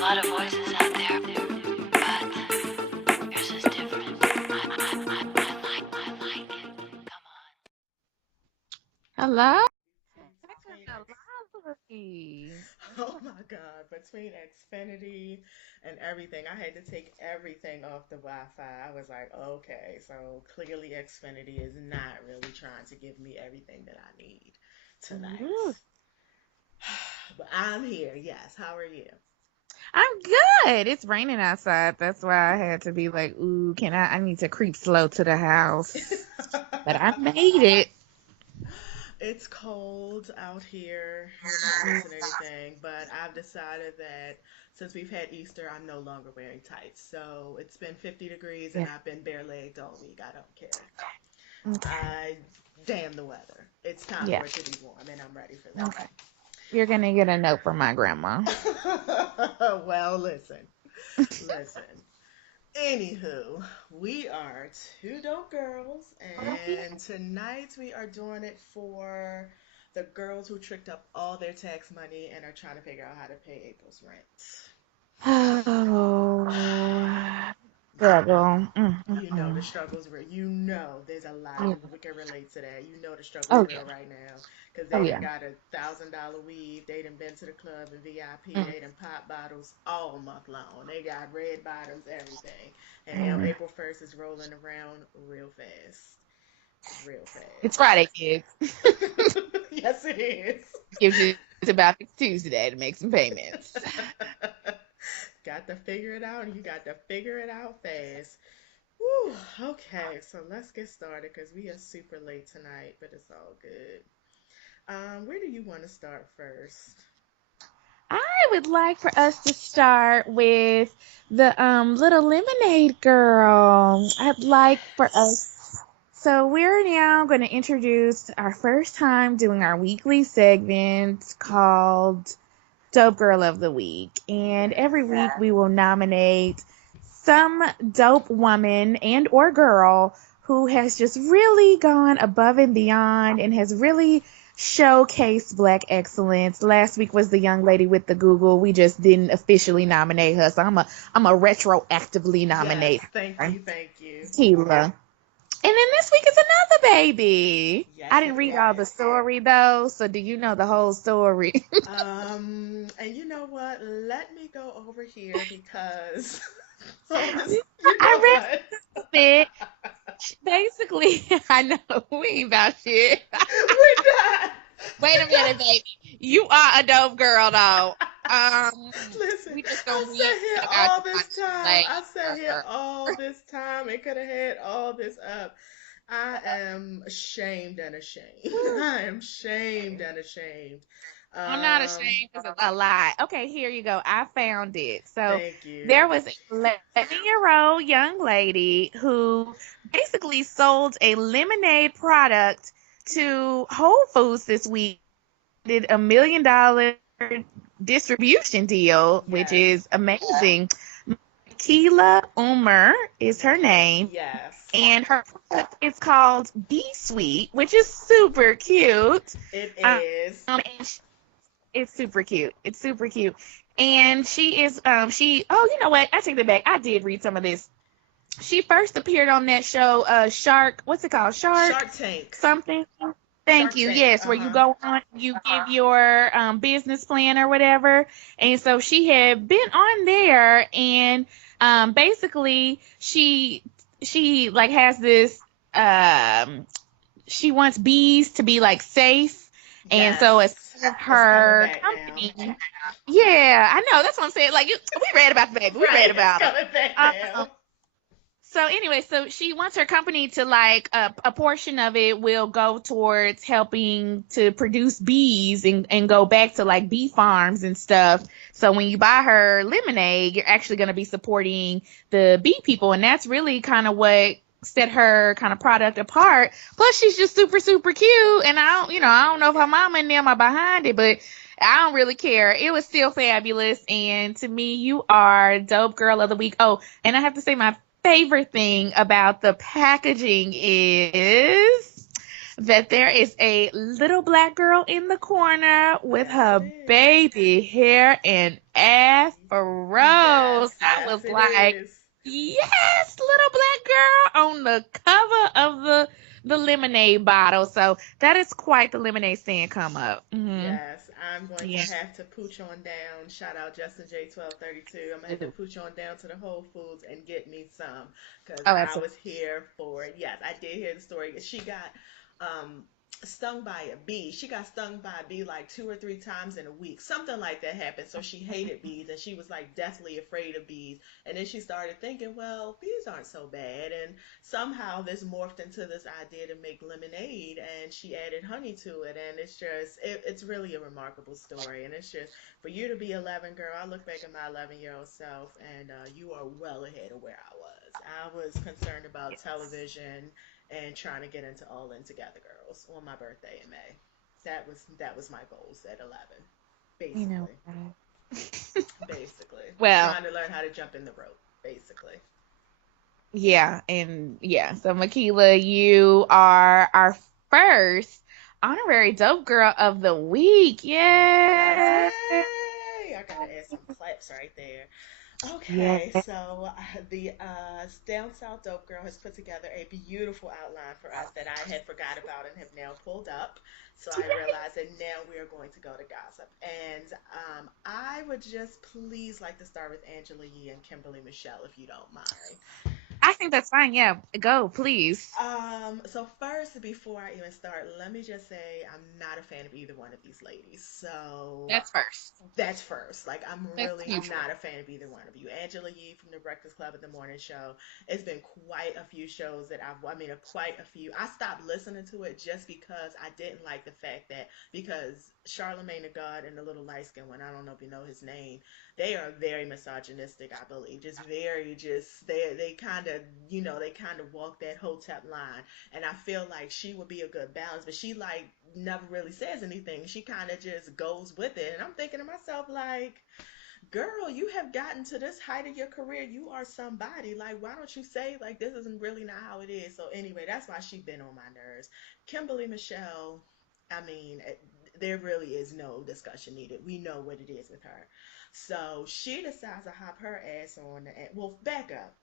a lot of voices out there, but yours is different. I like it. Come on. Hello? Between Lovely. oh my God, between Xfinity and everything, I had to take everything off the Wi-Fi. I was like, okay, so clearly Xfinity is not really trying to give me everything that I need tonight. Ooh, But I'm here. Yes. How are you? I'm good. It's raining outside. That's why I had to be like, ooh, I need to creep slow to the house. But I made it. It's cold out here. You're not missing anything, but I've decided that since we've had Easter, I'm no longer wearing tights. So it's been 50 degrees and Yeah. I've been bare-legged all week. I don't care. Okay. I damn the weather. It's time Yeah. for it to be warm and I'm ready for Okay. You're gonna get a note from my grandma. that. Well, listen. Anywho, we are two dope girls, and tonight we are doing it for the girls who tricked up all their tax money and are trying to figure out how to pay April's rent. Oh, You know, struggle. you know the struggles real. You know there's a lot Yeah. of people can relate to that. You know the struggles Oh real yeah. right now because Oh they done yeah. got $1,000 weave. They done been to the club and VIP. Mm, They done pop bottles all month long. They got red bottoms, everything. And now mm. April 1st is rolling around real fast, real It's Friday, fast. kids. Yes, it is. Gives you about next Tuesday to make some payments. Got to figure it out, and you got to figure it out fast. Whew, okay, so let's get started because we are super late tonight, but it's all good. Where do you want to start first? I would like for us to start with the little lemonade girl. I'd like for us. So we're now going to introduce our first time doing our weekly segment called Dope Girl of the Week. And every Yes. week we will nominate some dope woman and or girl who has just really gone above and beyond and has really showcased black excellence. Last week was the young lady with the Google. We just didn't officially nominate her, so I'm a retroactively Yes, nominate thank her. you, thank you. Keela. And then this week is another baby. I Yes, didn't it read all the is. story though, so do you know the whole story? And you know what? Let me go over here because you I know read what? it. Basically, I know we ain't about shit. We're not. Wait a minute, baby. You are a dope girl, though. Listen, We just I gonna read sat here about all you this like time. I sat here later. all this time and could have had all this up. I am ashamed and ashamed. I am shamed and ashamed. I'm not Um, ashamed because it's a lie. Okay, here you go. I found it. So Thank you. there was a 11-year-old young lady who basically sold a lemonade product to Whole Foods this week. Did $1 million distribution deal, which Yes. is amazing. Keela Umer is her name, Yes. and her product is called Be Sweet, which is super cute. It Um, is. and it's super cute. It's super cute. And she is oh, you know what? I take that back. I did read some of this. She first appeared on that show, Shark, what's it called? Shark Shark Tank. something. Thank Shark you. Tank. Yes, Uh where you huh. go on, you give your business plan or whatever. And so she had been on there, and basically she like has this um she wants bees to be like safe, and so as Yes. part of It's coming her back now. company, yeah, I know that's what I'm saying. Like we read about the baby, we read Right. It's about her. coming back Um, now. so anyway, so she wants her company to like a portion of it will go towards helping to produce bees and go back to like bee farms and stuff. So when you buy her lemonade, you're actually going to be supporting the bee people, and that's really kind of what set her kind of product apart. Plus, she's just super super cute, and I don't know if her mama and them are behind it, but I don't really care. It was still fabulous, and to me, you are dope girl of the week. Oh, and I have to say my favorite thing about the packaging is that there is a little black girl in the corner with Yes, it her is. baby hair and afros. Yes, I yes, was it like, is. yes, little black girl on the cover of the lemonade bottle. So that is quite the lemonade stand come up. Yes, I'm going to Yeah. have to pooch on down. Shout out Justin J 1232. I'm gonna have to pooch on down to the Whole Foods and get me some because Oh, I absolutely. was here for it. Yes, I did hear the story. She got um stung by a bee. She got stung by a bee like 2 or 3 times in a week. Something like that happened. So she hated bees and she was like deathly afraid of bees. And then she started thinking, well, bees aren't so bad. And somehow this morphed into this idea to make lemonade, and she added honey to it. And it's just it's really a remarkable story. And it's just for you to be 11, girl. I look back at my 11-year-old self, and you are well ahead of where I was. I was concerned about television and trying to get into All In Together Girls on my birthday in May. That was my goals at 11, You know basically. what? Basically, Well, trying to learn how to jump in the rope, basically. yeah, and yeah. So Makila, you are our first honorary dope girl of the week. Yes, Yeah. yay! I gotta add some claps right there. Yeah. Okay, so the Down South Dope Girl has put together a beautiful outline for us that I had forgot about and have now pulled up. So I realize that now we are going to go to gossip. And I would just please like to start with Angela Yee and Kimberly Michelle, if you don't mind. I think that's fine. Yeah. Go, please. So first, before I even start, let me just say I'm not a fan of either one of these ladies. So That's first. that's first. Like, I'm That's really neutral. not a fan of either one of you. Angela Yee from The Breakfast Club and The Morning Show. It's been quite a few shows that I mean, quite a few. I stopped listening to it just because I didn't like the fact that, because Charlemagne the God and the little light skinned one, I don't know if you know his name, they are very misogynistic, I believe. Just very, just, they kind of, they kind of walk that hotep line. And I feel like she would be a good balance, but she, like, never really says anything. She kind of just goes with it. And I'm thinking to myself, like, girl, you have gotten to this height of your career. You are somebody. Like, why don't you say, like, this isn't really not how it is? So, anyway, that's why she's been on my nerves. Kimberly Michelle, I mean, there really is no discussion needed. We know what it is with her. So, she decides to hop her ass on well, back up.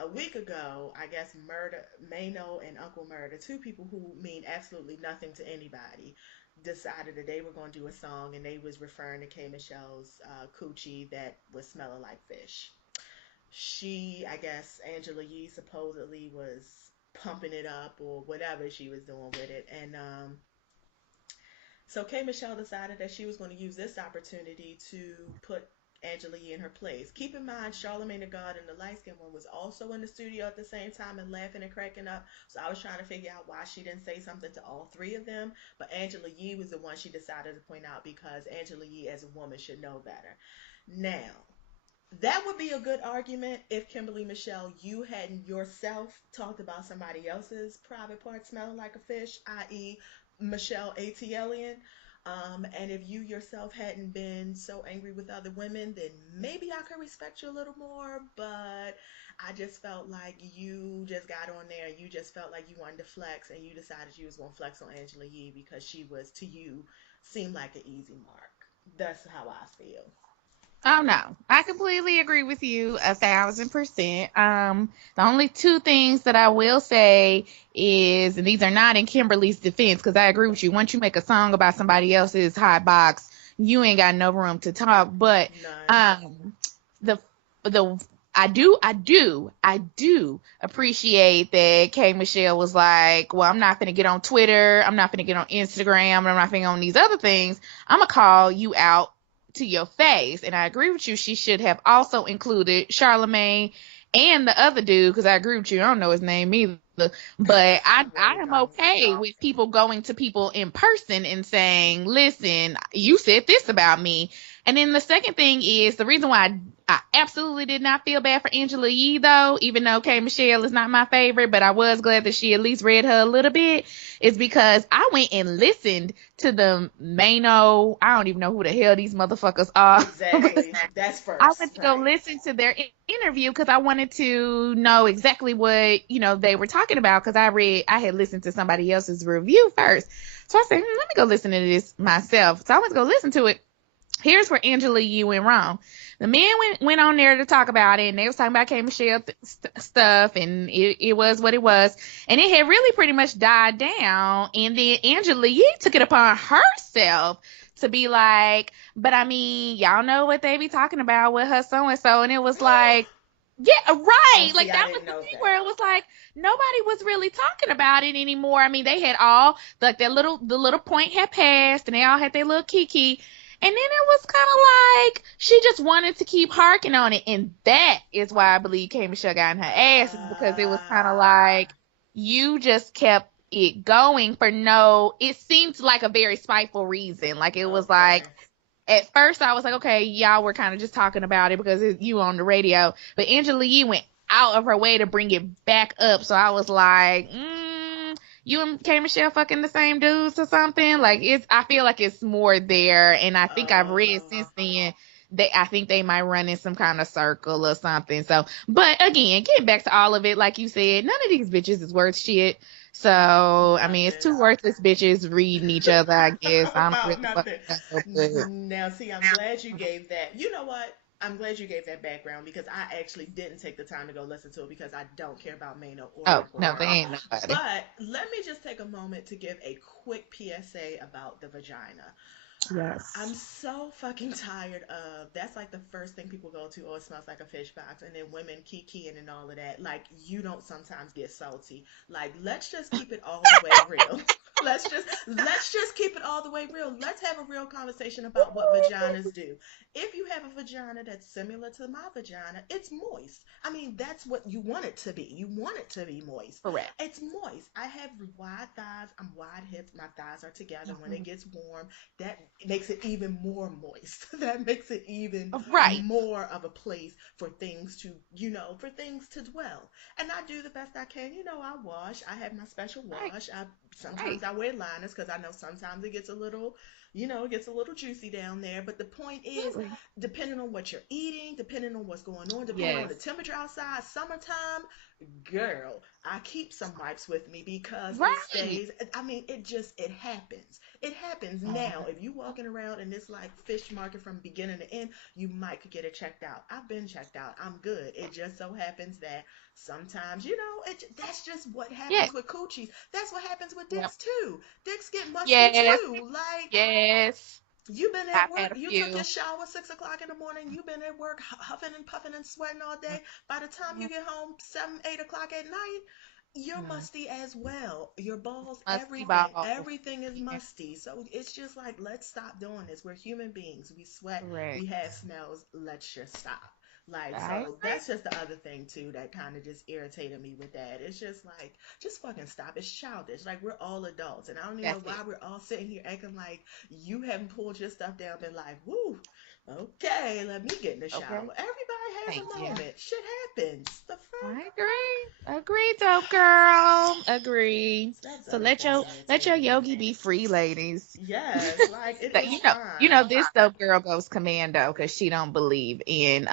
A week ago, I guess Murder, Mano and Uncle Murder, two people who mean absolutely nothing to anybody, decided that they were going to do a song, and they was referring to KMichelle's coochie that was smelling like fish. She, I guess Angela Yee supposedly was pumping it up or whatever she was doing with it, and so K. Michelle decided that she was going to use this opportunity to put Angela Yee in her place. Keep in mind, Charlemagne the God and the light skinned one was also in the studio at the same time and laughing and cracking up. So I was trying to figure out why she didn't say something to all three of them. But Angela Yee was the one she decided to point out because Angela Yee, as a woman, should know better. Now, that would be a good argument if Kimberly Michelle, you hadn't yourself talked about somebody else's private part smelling like a fish, i.e., Michelle ATLian. And if you yourself hadn't been so angry with other women, then maybe I could respect you a little more. But I just felt like you just got on there and you just felt like you wanted to flex and you decided you was going to flex on Angela Yee because she was, to you, seemed like an easy mark. That's how I feel. Oh no, I completely agree with you 1,000%. The only two things that I will say is, and these are not in Kimberly's defense, because I agree with you. Once you make a song about somebody else's hot box, you ain't got no room to talk. But None. the the I do appreciate that K Michelle was like, well, I'm not gonna get on Twitter, I'm not gonna get on Instagram, and I'm not gonna get on these other things. I'm gonna call you out to your face. And I agree with you. She should have also included Charlemagne and the other dude, because I agree with you. I don't know his name either. But I I really am don't. okay with people going to people in person and saying, listen, you said this about me. And then the second thing is the reason why I absolutely did not feel bad for Angela Yee, though, even though KMichelle is not my favorite, but I was glad that she at least read her a little bit, is because I went and listened to the Mano. I don't even know who the hell these motherfuckers are. Exactly. That's I first, went to go right? listen to their interview because I wanted to know exactly what, they were talking about, because I had listened to somebody else's review first. So I said, let me go listen to this myself. So I went to go listen to it. Here's where Angela Yee went wrong. The man went on there to talk about it, and they was talking about KMichelle stuff, and it was what it was. And it had really pretty much died down. And then Angela Yee took it upon herself to be like, but I mean, y'all know what they be talking about with her so-and-so. And it was like, yeah, Oh, right. see, Like, I that was didn't the know thing that. where it was like, nobody was really talking about it anymore. I mean, they had all, like, the little point had passed, and they all had their little kiki. And then it was kind of like she just wanted to keep harking on it. And that is why I believe KMichelle got in her ass, is because it was kind of Ah, like you just kept it going for no, it seemed like a very spiteful reason. Like, it was like, okay. at first I was like, okay, y'all were kind of just talking about it because you on the radio. But Angela Yee went out of her way to bring it back up. So I was like, you and KMichelle fucking the same dudes or something? Like, I feel like it's more there. And I think I've read Oh, since then I think they might run in some kind of circle or something. So, but again, getting back to all of it, like you said, none of these bitches is worth shit. So, I mean, it's nothing. two worthless bitches reading each other, I guess. I don't About really fucking nothing. know, but Now, see, I'm glad you gave that. You know what? I'm glad you gave that background because I actually didn't take the time to go listen to it because I don't care about Mano or oh, Rick no, they Ross. ain't nobody. But let me just take a moment to give a quick PSA about the vagina. I'm Yes. so fucking tired of that's like the first thing people go to, oh, it smells like a fish box, and then women kikiing and all of that. Like, you don't sometimes get salty. Like, let's just keep it all the way real. Let's just keep it all the way real. Let's have a real conversation about what vaginas do. If you have a vagina that's similar to my vagina, it's moist. I mean, that's what you want it to be. You want it to be moist. Correct. It's moist. I have wide thighs. I'm wide hips. My thighs are together. When it gets warm, that makes it even more moist. That makes it even Right. more of a place for things to, for things to dwell. And I do the best I can. I wash. I have my special Right. wash. I Right. sometimes I wear liners because I know sometimes it gets a little, it gets a little juicy down there. But the point is, Absolutely. depending on what you're eating, depending on what's going on, depending on Yes. the temperature outside, summertime, girl, I keep some wipes with me because it Right. stays. I mean, it happens. It happens now. If you walking around in this like fish market from beginning to end, you might could get it checked out. I've been checked out. I'm good. It just so happens that sometimes, that's just what Yes. happens with coochies. That's what happens with Yep. dicks too. Dicks get musty Yes. too. Like, Yes. you've been at I've work, had a you took your few. shower 6 o'clock in the morning, you've been at work huffing and puffing and sweating all day. By the time you get home 7, 8 o'clock at night, you're Mm. musty as well. Your balls, Musty balls. everything is Yeah. musty. So it's just like, let's stop doing this. We're human beings. We sweat, we Correct. have smells. Let's just stop. Like, I so agree. that's just the other thing too that kind of just irritated me with that. It's just like, just fucking stop. It's childish. Like, we're all adults, and I don't even know That's why it. we're all sitting here acting like you haven't pulled your stuff down, been like, woo, okay, let me get in the shower. Okay. Everybody has Thank a you. moment. Shit happens. The fuck? I agree. Agree, dope girl. Agree. That's the So other thing that let your irritated me. yogi be free, ladies. Yes, like, it So, is you know, fine. this dope girl goes commando because she don't believe in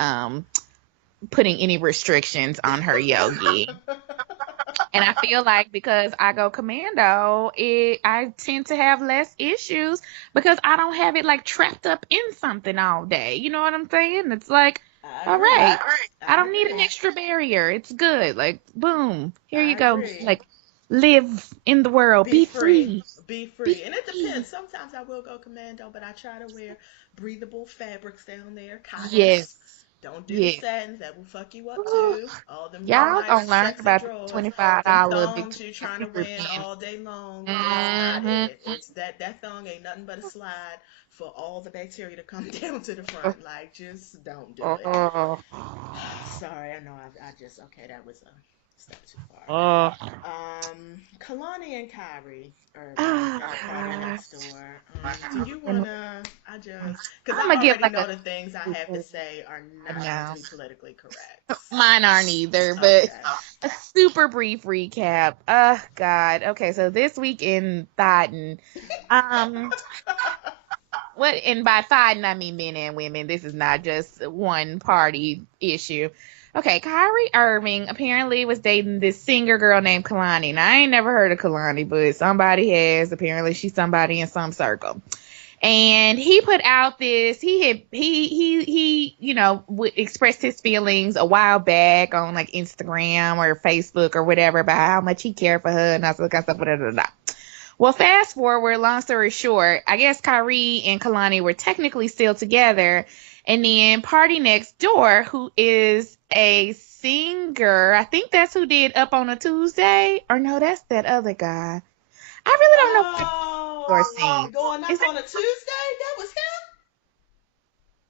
putting any restrictions on her yogi. And I feel like because I go commando, I tend to have less issues because I don't have it like trapped up in something all day. You know what I'm saying? It's like, I all agree. right, I I don't need an agree. extra barrier. It's good. Like, boom, here you I go. agree. Like, live in the world, Be be free. free, Be be free. And it free. depends. Sometimes I will go commando, but I try to wear breathable fabrics down there, cottons. Yes, Don't do the yes. satins. That will fuck you up Ooh, too. All them real y'all nice, gonna learn sexy about the drawers. $25 Them thongs you Victoria's trying to Secret win pants. all day long. That's not Mm-hmm. it. It's that thong ain't nothing but a slide for all the bacteria to come down to the front. Like, just don't do it. Oh. Sorry, I know I just okay, that was a It's not too Oh, far. Kehlani and Kyrie Irving oh from Party God. Next Door. Do you wanna? Because I'm I gonna give already like know the things I have to super, say are not going to no, be politically correct. mine aren't either, but Okay. a super brief recap. Oh God. Okay, so this week in Thottin, um, what, and by Thottin I mean men and women. This is not just one party issue. Okay, Kyrie Irving apparently was dating this singer girl named Kehlani. Now I ain't never heard of Kehlani, but somebody has. Apparently she's somebody in some circle. And he put out this, expressed his feelings a while back on like Instagram or Facebook or whatever about how much he cared for her and all that kind of stuff. Blah, blah, blah. Well, fast forward, long story short, I guess Kyrie and Kehlani were technically still together, and then Partynextdoor, who is a singer, I think that's who did Up on a Tuesday, or no, that's that other guy. I really don't know what Partynextdoor Oh, sings. going up Is that on a Tuesday? That was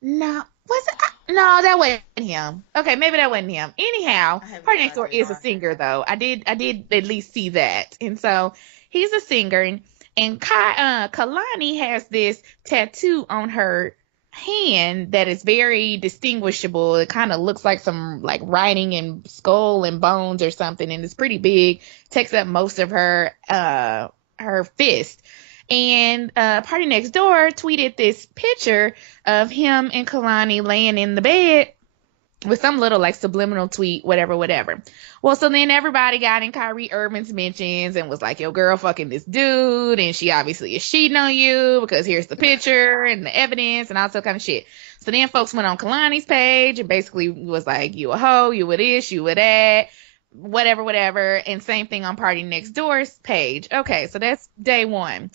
No, was it? No, that wasn't him. Okay, maybe that wasn't him. Anyhow, I have Party no Next Door idea. is a singer, though. I did at least see that, and so he's a singer, and Kehlani has this tattoo on her hand that is very distinguishable. It kind of looks like some like writing in skull and bones or something, and it's pretty big. Takes up most of her fist. And Party Next Door tweeted this picture of him and Kehlani laying in the bed with some little like subliminal tweet, whatever, whatever. Well, so then everybody got in Kyrie Irving's mentions and was like, "Yo, girl, fucking this dude, and she obviously is cheating on you because here's the picture and the evidence and all that kind of shit." So then folks went on Kehlani's page and basically was like, "You a hoe, you a this, you a that." Whatever, whatever, and same thing on Party Next Door's page. Okay, so that's day one.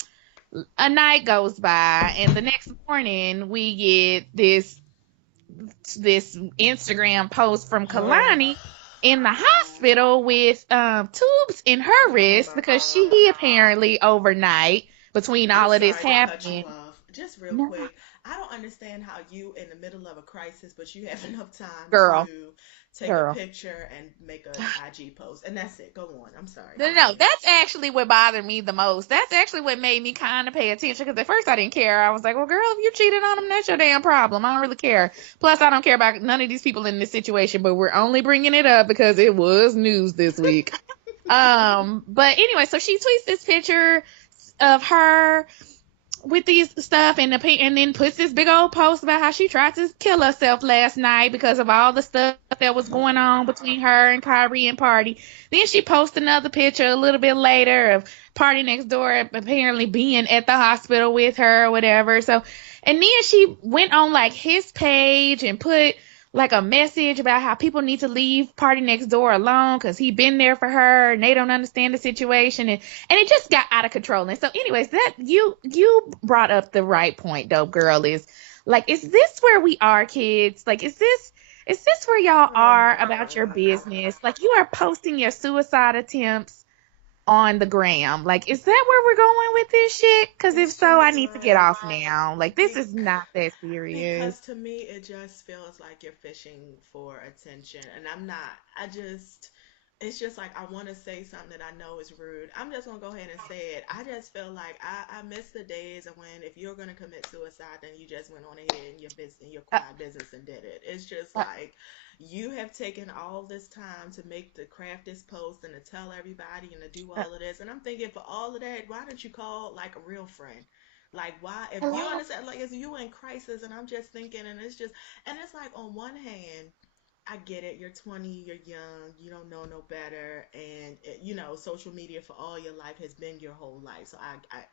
A night goes by, and the next morning we get this Instagram post from Oh, Kehlani in the God. hospital with tubes in her wrist because she apparently overnight between I'm all of this sorry to cut you happening. off. Just real No, quick. I don't understand how you, in the middle of a crisis, but you have enough time girl, to take a girl. picture and make a IG post. And that's it. Go on. I'm sorry. No, Go no, ahead. that's actually what bothered me the most. That's actually what made me kind of pay attention because at first I didn't care. I was like, well, girl, if you cheated on him, that's your damn problem. I don't really care. Plus, I don't care about none of these people in this situation, but we're only bringing it up because it was news this week. But anyway, so she tweets this picture of her with these stuff and then puts this big old post about how she tried to kill herself last night because of all the stuff that was going on between her and Kyrie and Party. Then she posts another picture a little bit later of Party Next Door apparently being at the hospital with her or whatever. So, and then she went on like his page and put like a message about how people need to leave Party Next Door alone because he been there for her and they don't understand the situation, and it just got out of control. And so anyways, that you brought up the right point though, girl, is like, is this where we are, kids? Like, is this where y'all Oh, are about your God. business? Like, you are posting your suicide attempts on the gram. Like, is that where we're going with this shit? Because if It's so, I just need to get like, off now. Like, this be- is not that serious. because to me, it just feels like you're fishing for attention. And I'm not. It's just like I want to say something that I know is rude. I'm just gonna go ahead and say it. I just feel like I miss the days of when if you're gonna commit suicide, then you just went on ahead and your business, your Uh, quiet business, and did it. It's just uh, like you have taken all this time to make the craft this post and to tell everybody and to do uh, all of this. And I'm thinking for all of that, why don't you call like a real friend? Like why if you hello? understand like if you in crisis and I'm just thinking and it's like on one hand I get it. You're 20, you're young, you don't know no better, and social media for all your life has been your whole life. So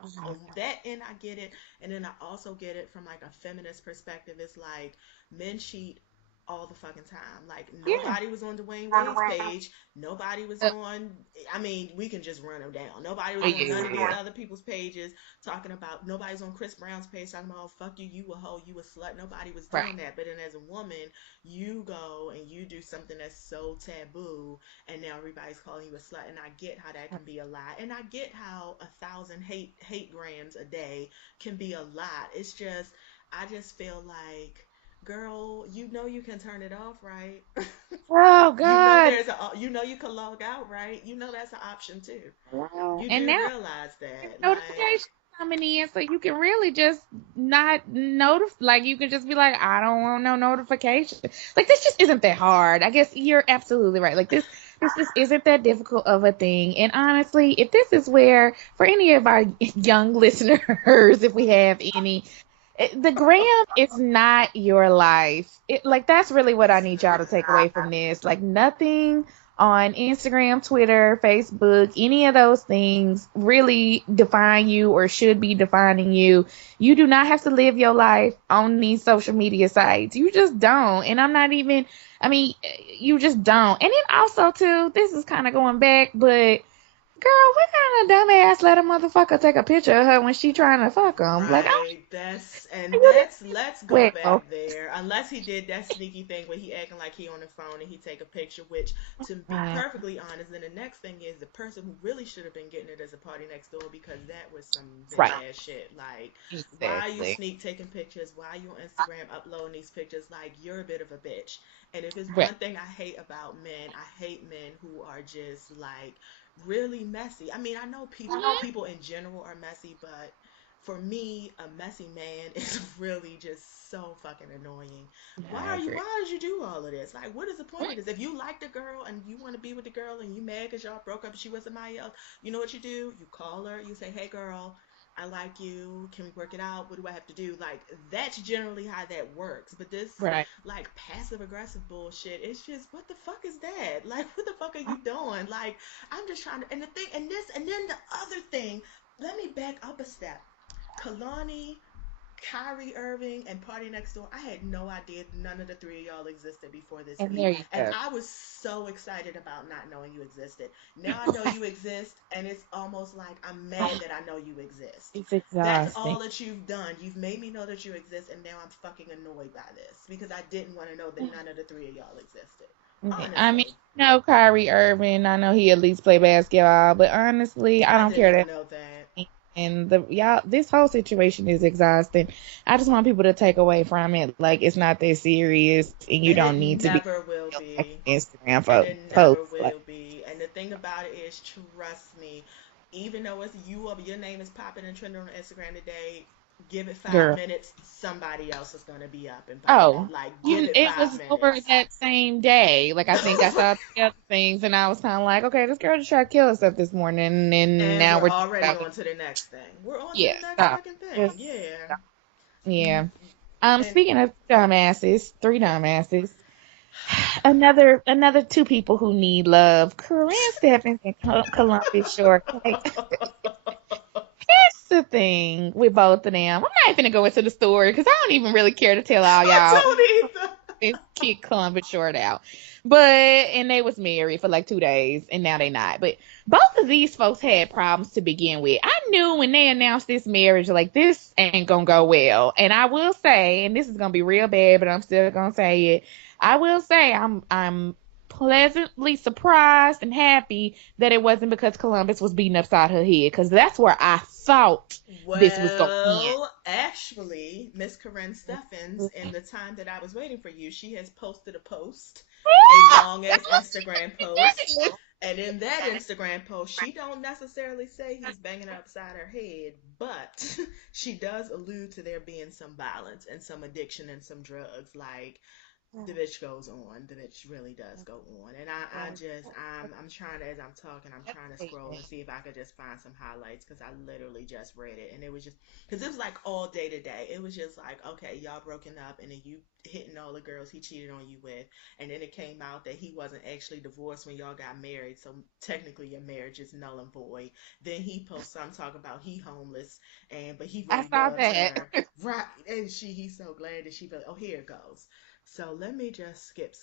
Oh my on that end, I get it, and then I also get it from like a feminist perspective. It's like men cheat all the fucking time. Like God. nobody was on Dwayne Wade's page. Nobody was Yeah. on. I mean, we can just run them down. Nobody was on none of these Yeah. other people's pages talking about. Nobody's on Chris Brown's page talking about, oh, fuck you, you a hoe, you a slut. Nobody was Right. doing that. But then as a woman you go and you do something that's so taboo and now everybody's calling you a slut, and I get how that can be a lie, and I get how 1,000 hate grams a day can be a lot. It's just I just feel like girl, you know you can turn it off, right? Oh You know God. you can log out, right? You know that's an option too. Wow. You And do now realize that, like, notifications coming in, so you can really just not notify. Like you can just be like, I don't want no notification. Like this just isn't that hard. I guess you're absolutely right. Like this just isn't that difficult of a thing. And honestly, if this is where for any of our young listeners, if we have any, the gram is not your life. Like that's really what I it's need y'all to take not. away from this. Like nothing on Instagram, Twitter, Facebook, any of those things really define you or should be defining you. You do not have to live your life on these social media sites. You just don't. And I'm not even, I mean, you just don't. And then also, too, this is kind of going back, but girl, what kind of dumbass let a motherfucker take a picture of her when she trying to fuck him? Like, Right. I Let's go well, back there. Unless he did that sneaky thing where he acting like he on the phone and he take a picture, which to be mm, perfectly honest, then the next thing is the person who really should have been getting it as a party next door because that was some bitch right, ass shit. Like, why are you exactly, sneak taking pictures? Why are you on Instagram uploading these pictures? Like, you're a bit of a bitch. And if it's right, one thing I hate about men, I hate men who are just like really messy. I mean, I know people in general are messy, but for me, a messy man is really just so fucking annoying. I agree. Why did you do all of this? Like, what is the point of this? If you like the girl and you want to be with the girl and you mad because y'all broke up and she was somebody else, you know what you do? You call her, you say, hey girl, I like you. Can we work it out? What do I have to do? Like, that's generally how that works. But this, Right. like, passive aggressive bullshit, it's just, what the fuck is that? Like, what the fuck are you doing? Like, I'm just trying to, and the thing, and then the other thing, let me back up a step. Kalani, Kyrie Irving, and Partynextdoor. I had no idea none of the three of y'all existed before this And week. there you And go. I was so excited about not knowing you existed. Now I know you exist, and it's almost like I'm mad that I know you exist. It's That's exhausting. all that you've done. You've made me know that you exist, and now I'm fucking annoyed by this because I didn't want to know that none of the three of y'all existed. I mean, Honestly, Kyrie Irving. I know he at least play basketball, but honestly, I I don't did care not that. know that. And the y'all, this whole situation is exhausting. I just want people to take away from it, like it's not that serious, and you And it don't need to be never will like be. Instagram And it never posts. Like, will be. And the thing about it is, trust me, even though it's you up, your name is popping and trending on Instagram today. Give it five girl, minutes, somebody else is gonna be up and oh, popping. Like, give it it five was over minutes. that same day. Like, I think I saw the other things, and I was kind of like, okay, this girl just tried to kill herself this morning, and And now we're we're just already about, on to the next thing. We're on to yeah, the next stop, fucking thing. just Yeah. stop. Yeah. And Speaking of dumbasses, three dumbasses. Another two people who need love. Corinne Stephens and Columbus Short. Like, here's the thing with both of them. I'm not even gonna go into the story because I don't even really care to tell all I y'all. don't either. It's kick Columbus Short out. But and they was married for like 2 days and now they not. But both of these folks had problems to begin with. I knew when they announced this marriage, like this ain't gonna go well. And I will say, and this is gonna be real bad, but I'm still gonna say it. I will say I'm pleasantly surprised and happy that it wasn't because Columbus was beating upside her head, because that's where I thought this was going to end. Well, actually, Miss Corinne Steffens, in the time that I was waiting for you, she has posted a post, a long ass Instagram post. And in that Instagram post, she don't necessarily say he's banging her upside her head, but she does allude to there being some violence and some addiction and some drugs. Like, the bitch goes on. The bitch really does go on. And I'm trying to, as I'm talking, I'm trying to scroll and see if I could just find some highlights because I literally just read it. And it was just, because it was like all day today. It was just like, okay, y'all broken up and then you hitting all the girls he cheated on you with. And then it came out that he wasn't actually divorced when y'all got married. So technically your marriage is null and void. Then he posts some talk about he homeless but he I really saw loves that. her. Right. And he's so glad that she, oh, here it goes. So let me just skip.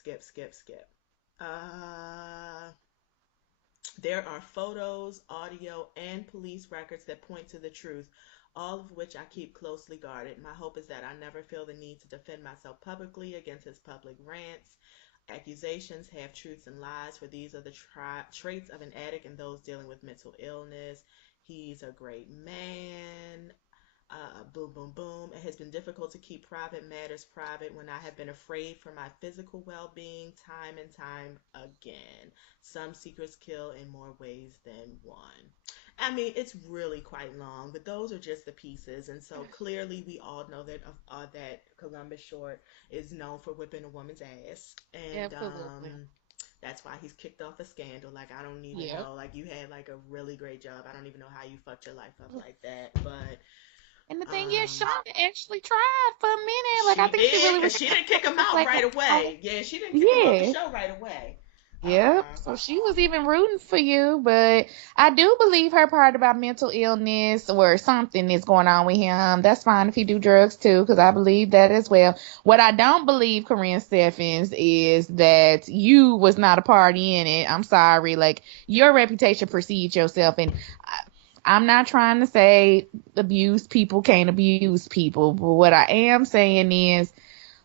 Uh, there are photos, audio, and police records that point to the truth, all of which I keep closely guarded. My hope is that I never feel the need to defend myself publicly against his public rants. Accusations have truths and lies, for these are the traits of an addict and those dealing with mental illness. He's a great man. Boom, boom, boom. It has been difficult to keep private matters private when I have been afraid for my physical well being time and time again. Some secrets kill in more ways than one. I mean, it's really quite long, but those are just the pieces. And so clearly, we all know that Columbus Short is known for whipping a woman's ass, and Absolutely. that's why he's kicked off a scandal. Like, I don't even Yep. know. Like, you had like a really great job. I don't even know how you fucked your life up like that, but And the thing is, um, Shonda actually tried for a minute. Like, I she think she did, really because was she trying didn't kick him to out like, right oh, away. Yeah, she didn't kick him off the yeah. show right away. Yep. Uh, So she was even rooting for you, but I do believe her part about mental illness or something is going on with him. That's fine if he do drugs too, because I believe that as well. What I don't believe, Corinne Steffens, is that you was not a party in it. I'm sorry. Like, your reputation precedes yourself, and I'm not trying to say abuse people can't abuse people, but what I am saying is,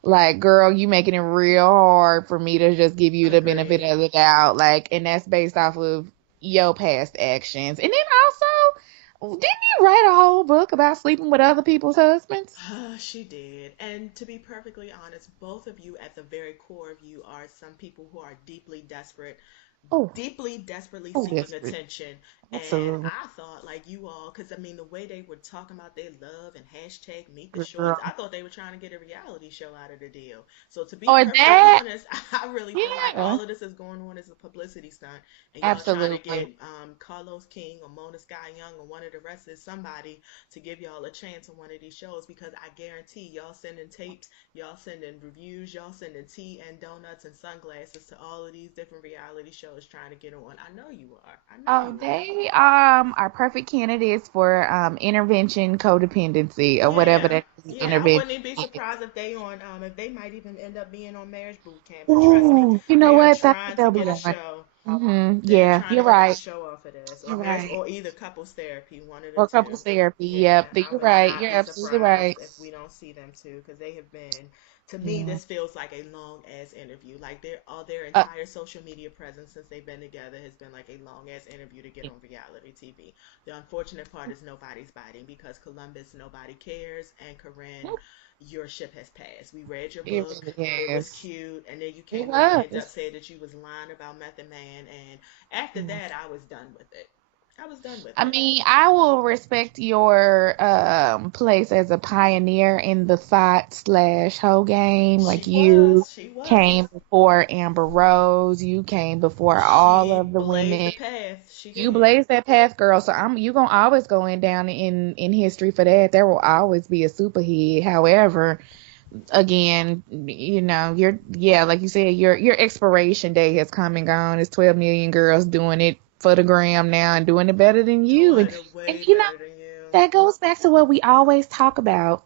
like, girl, you making it real hard for me to just give you the benefit Agreed. of the doubt. Like, and that's based off of your past actions. And then also, didn't you write a whole book about sleeping with other people's husbands? She did. And to be perfectly honest, both of you, at the very core of you, are some people who are Oh, deeply, desperately oh, seeking desperate. attention. And Absolutely. I thought, like, you all, because I mean, the way they were talking about their love and hashtag meet the shorts, I Girl. thought they were trying to get a reality show out of the deal. So, to be Or perfectly that. honest, I really feel like Yeah. all of this is going on as a publicity stunt, and y'all trying to Absolutely. get Carlos King or Mona Sky Young or one of the rest of somebody to give y'all a chance on one of these shows, because I guarantee y'all sending tapes, y'all sending reviews, y'all sending tea and donuts and sunglasses to all of these different reality shows trying to get on. I know you are. I know Oh, you are. they are perfect candidates for intervention codependency or whatever Yeah. that is, Yeah, I intervention wouldn't even be is. surprised if they on if they might even end up being on marriage boot camp. But trust me, Ooh, you know they are what? That's what trying to they'll be get a on. show. They're Yeah, trying to you're get a right. show off of this, or You're marriage, right. or either couples therapy, one of the Or two. couples therapy. Yeah, Yep, I you're would right. not You're be absolutely surprised right. if we don't see them too, because they have been. To me, Yeah. this feels like a long ass interview. Like their Uh, entire social media presence since they've been together has been like a long ass interview to get on reality TV. The unfortunate part is nobody's biting, because Columbus, nobody cares, and Corinne, nope, your ship has passed. We read your it book. really It was has. cute, and then you It came out and ended up was. saying that you was lying about Method Man, and after Mm. that, I was done with it. I was done with I it. mean, I will respect your place as a pioneer in the thought slash hoe game. Like, She you was. She was. came before Amber Rose, you came before all She of the blazed the women. path. She You did. blazed that path, girl. So you gonna always go in down in history for that. There will always be a superhead. However, again, yeah, like you said, your expiration date has come and gone. It's 12 million girls doing it for the gram now and doing it better than you. Doing And it and way you know better than you. that goes back to what we always talk about.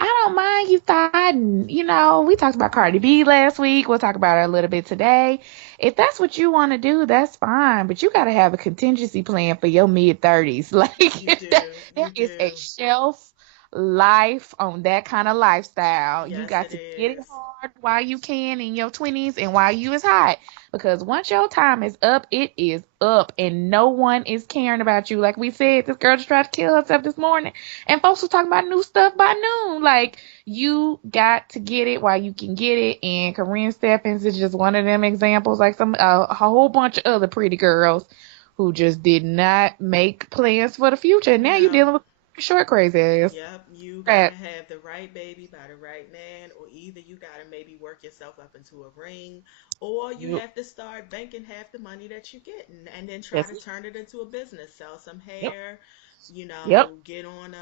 I don't mind you thotting. We talked about Cardi B last week. We'll talk about her a little bit today. If that's what you want to do, that's fine. But you got to have a contingency plan for your mid 30s. Like, You do. there You is a do. shelf life on that kind of lifestyle. You Yes, got it to get it is. hard while you can in your 20s and while you is hot. Because once your time is up, it is up. And no one is caring about you. Like we said, this girl just tried to kill herself this morning. And folks was talking about new stuff by noon. Like, you got to get it while you can get it. And Corinne Stephens is just one of them examples, like a whole bunch of other pretty girls who just did not make plans for the future. And now you're No. dealing with short crazy ass Yep, you gotta crap. have the right baby by the right man, or either you gotta maybe work yourself up into a ring, or you Yep. have to start banking half the money that you get, and then try That's to it. turn it into a business. Sell some Yep. hair, Yep. get on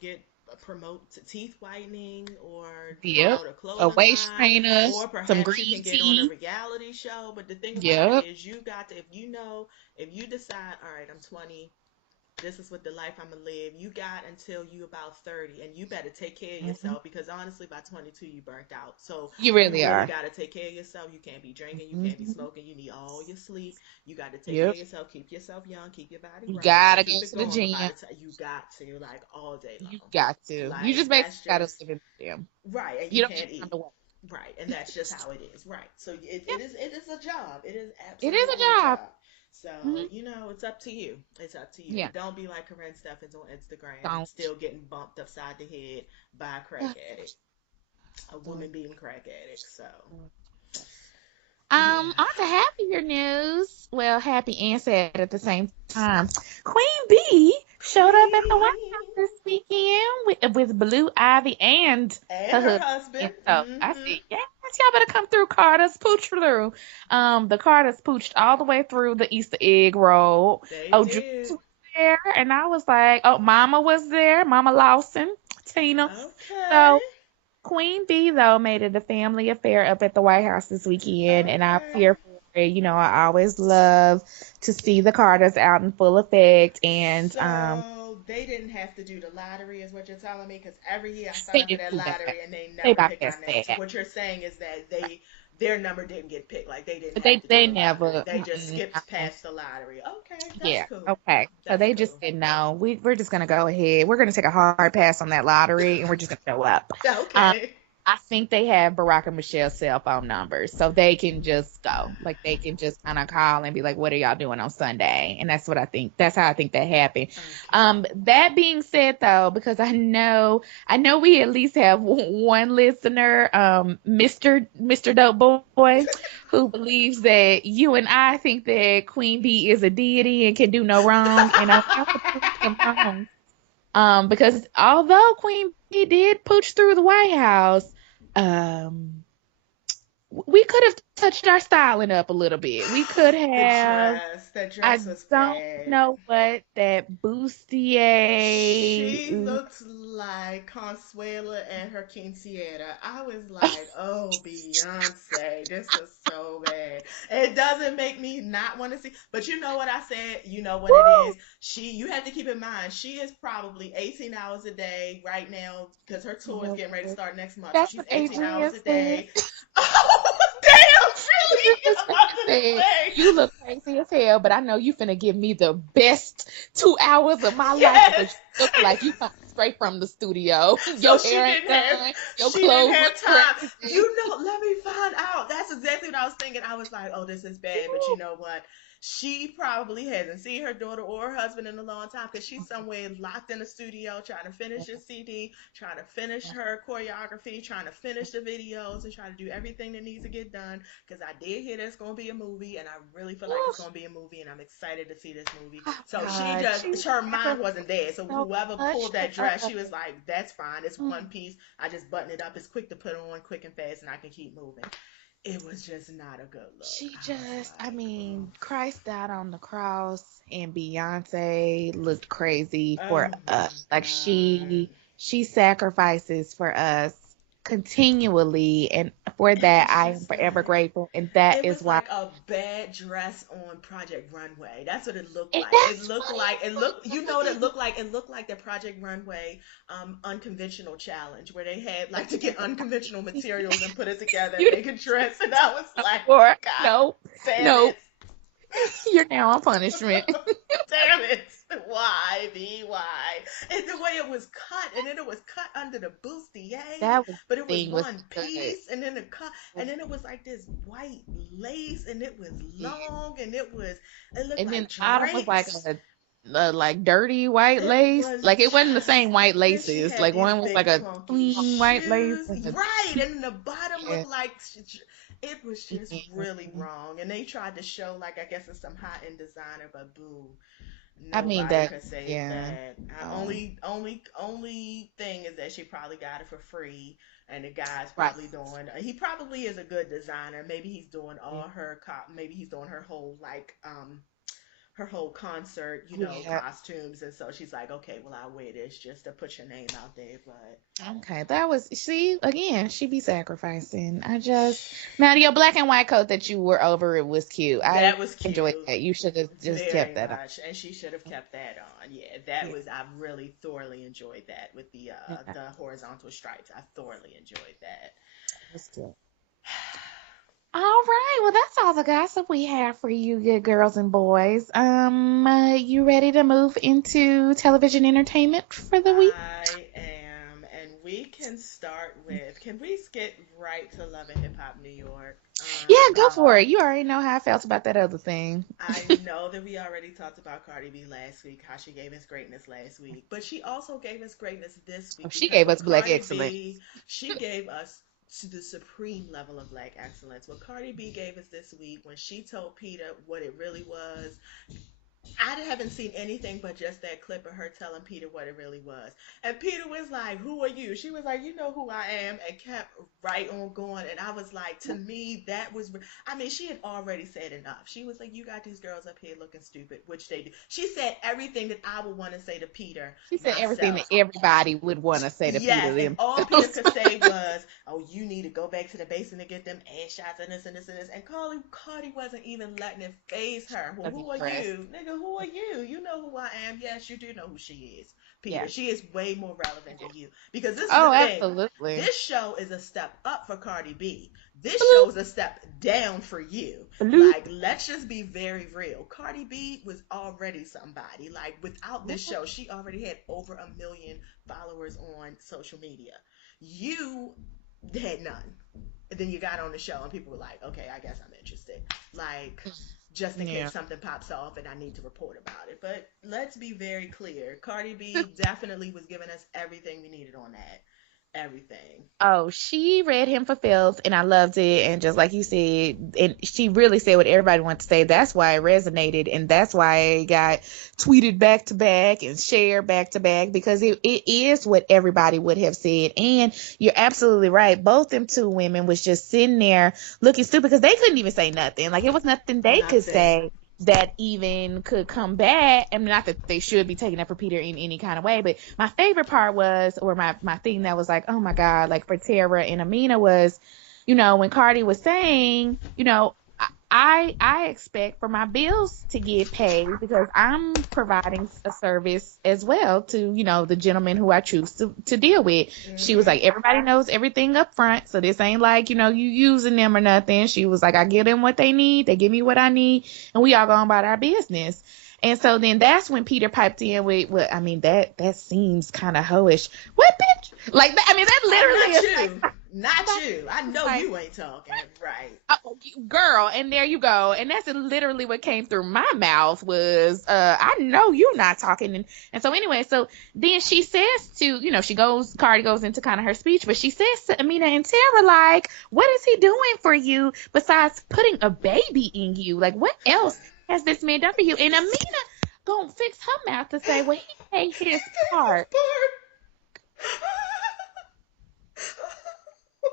get promote teeth whitening, or Yep. promote a A clothing waist line, trainer, or some perhaps you can green get on a tea. reality show. But the thing about it Yep. is, you got to, if you decide, all right, I'm 20, this is what the life I'm gonna live. You got until you about 30, and you better take care of Hmm. yourself, because honestly, by 22, you burnt out. So You you really really are. gotta take care of yourself. You can't be drinking, you can't be Hmm. smoking. You need all your sleep. You got to take care Yep. of yourself. Keep yourself young. Keep your body You right, and gotta go keep it to the going. But by gym. the time you got to, like, all day You long, got to. You like just basically that's gotta just live in the gym. right, and You you don't even can't have eat. to work. Right, and that's just how it is. Right. So Yep. it is a job. It is It is absolutely a a job. job. So, Mhm. it's up to you. It's up to you. Yeah. But don't be like Corinne Steffens on Instagram, Don't. still getting bumped upside the head by a crack addict, a woman being crack addict. So, yeah. On to happier news. Well, happy and sad at the same time. Queen B showed up at the White House Queen this weekend with Blue Ivy and and her her husband. husband. So I said, yes, y'all better come through, Carter's pooch through. The Carter's pooched all the way through the Easter egg roll. They Oh, Juice did. was there, and I was like, oh, Mama was there, Mama Lawson, Tina. Okay. So Queen Bee, though, made it a family affair up at the White House this weekend, and I was Okay. here for it. I always love to see the Carters out in full effect, and So they didn't have to do the lottery, is what you're telling me? Because every year I sign they up for didn't that do that. lottery and they They never pick our bypassed name. So that. what you're saying is that their number didn't get picked. Like they didn't But have to do they the lottery. never. They just skipped No. past the lottery. Okay, that's Yeah. cool. Okay. So That's they just cool. said no. We're just gonna go ahead. We're gonna take a hard pass on that lottery, and we're just gonna show up. Um, Okay. I think they have Barack and Michelle's cell phone numbers, so they can just go. Like they can just kind of call and be like, "What are y'all doing on Sunday?" And that's what I think. That's how I think that happened. Okay. That being said, though, because I know we at least have one listener, Mister Dope Boy, who believes that you and I think that Queen Bee is a deity and can do no wrong, and I have to prove him wrong. Because although Queen Bee did pooch through the White House, um, we could have touched our styling up a little bit. We could The have. dress. The I dress was don't bad. know what that bustier. She looked like Consuela and her quinceañera. I was like, oh, Beyonce, this was so bad. It doesn't make me not want to see. But you know what I said? You know what it is? Woo! You have to keep in mind, she is probably 18 hours a day right now because her tour is getting ready to start next month. So That's she's what 18 Adrian hours a said. day. Oh, damn, really? Adrian I'm about to said, say. you look crazy as hell, but I know you finna give me the best 2 hours of my life because Yes. you look like you come straight from the studio. So Your hair ain't done, your she didn't clothes have look time. crazy. Let me find out. That's exactly what I was thinking. I was like, oh, this is bad. But you know what? She probably hasn't seen her daughter or her husband in a long time because she's somewhere locked in the studio trying to finish a CD, trying to finish her choreography, trying to finish the videos, and trying to do everything that needs to get done. Because I did hear there's going to be a movie, and I really feel like it's going to be a movie, and I'm excited to see this movie. Oh So God, she her mind sacrificed wasn't there. So so whoever much pulled for that dress, us. she was like, that's fine. It's one piece. I just button it up. It's quick to put on, quick and fast, and I can keep moving. It was just not a good look. She I was just, I like, mean, Christ died on the cross, and Beyonce looked crazy oh for my us. Like God. she sacrifices for us continually, and for It that was I am just forever like grateful. And that it is was why like a bad dress on Project Runway. That's what it looked like. It that's looked what like it looked. You know what it it looked like? It looked like the Project Runway unconventional challenge where they had like to get unconventional was. materials and put it together and You make a dress. And I was like, or God no, damn no, it. you're now on punishment. Damn it. Why, B? Why? And the way it was cut, and then it was cut under the bustier, That was but it was thing was one good. piece, and then the cut, and then it was like this white lace, and it was long, and it looked And then like the bottom was like drapes. a like dirty white It lace. was Like it wasn't the same just. white Then she laces. had Like these one was like big a clunky clean white lace shoes, and the right? And then the bottom yeah. looked like it was just really wrong. And they tried to show like I guess it's some high end designer, but boo, I mean nobody that could save yeah. that. Um, Only thing is that she probably got it for free, and the guy's right. probably doing. He probably is a good designer. Maybe he's doing all her. Maybe he's doing her whole concert, Yeah. costumes, and so she's like, okay, well, I'll wear this just to put your name out there, but Okay. That was see again, she be sacrificing. I just now your black and white coat that you wore over it was cute. I that was enjoyed cute. that. You should have just kept Very that on. much, and she should have kept that on. Yeah, that Yeah. was. I really thoroughly enjoyed that with Yeah, the horizontal stripes. I thoroughly enjoyed that. it was good. All right. Well, that's all the gossip we have for you, good girls and boys. You ready to move into television entertainment for the week? I am, and we can start with, can we skip right to Love and Hip Hop New York? Yeah, go for it. You already know how I felt about that other thing. I know that we already talked about Cardi B last week, how she gave us greatness last week, but she also gave us greatness this Oh, week she because gave with us black Cardi excellence. B, she gave us to the supreme level of black excellence. What Cardi B gave us this week when she told Peter what it really was, I haven't seen anything but just that clip of her telling Peter what it really was. And Peter was like, "Who are you?" She was like, "You know who I am," and kept right on going. And I was like, to me, that was, I mean, she had already said enough. She was like, "You got these girls up here looking stupid," which they do. She said everything that I would want to say to Peter She said everything that myself. everybody would want to say to Peter Yes, and all Peter themselves. could say was, "Oh, you need to go back to the basement to get them ass shots and this and this and this." And Cardi wasn't even letting it phase her. Well, Was who are impressed. you, nigga? Who are you? You know who I am. Yes, you do know who she is, Peter. Yeah. She is way more relevant than you because this is the Oh, thing. absolutely. This show is a step up for Cardi B. This Bloop, show is a step down for you. bloop. Like, let's just be very real. Cardi B was already somebody. Like, without this show, she already had over 1 million followers on social media. You had none. And then you got on the show and people were like, okay, I guess I'm interested. Like, just in Yeah. case something pops off and I need to report about it. But let's be very clear. Cardi B definitely was giving us everything we needed on that. Everything. Oh, she read him for filth, and I loved it. And just like you said, and she really said what everybody wanted to say. That's why it resonated, and that's why it got tweeted back to back and shared back to back because it is what everybody would have said. And you're absolutely right. Both them two women was just sitting there looking stupid because they couldn't even say nothing. Like it was nothing they could Nothing. say that even could come back. I mean, not that they should be taking up for Peter in any kind of way, but my favorite part was, or my thing that was like, oh my God, like for Tara and Amina was, when Cardi was saying, I expect for my bills to get paid because I'm providing a service as well to, the gentleman who I choose to deal with. She was Mm-hmm. like, everybody knows everything up front. So this ain't like, you using them or nothing. She was like, I give them what they need. They give me what I need. And we all go about our business. And so then that's when Peter piped in with, well, I mean, that seems kind of hoish. What, bitch? Like, that, I mean, that literally Not is you. Not you. I know like, you ain't talking. Right. oh, girl, and there you go. And that's literally what came through my mouth was, I know you're not talking. And so anyway, so then she says to, Cardi goes into kind of her speech, but she says to Amina and Tara, like, what is he doing for you besides putting a baby in you? Like, what else has this man done for you? And Amina gonna fix her mouth to say, well, he paid his part.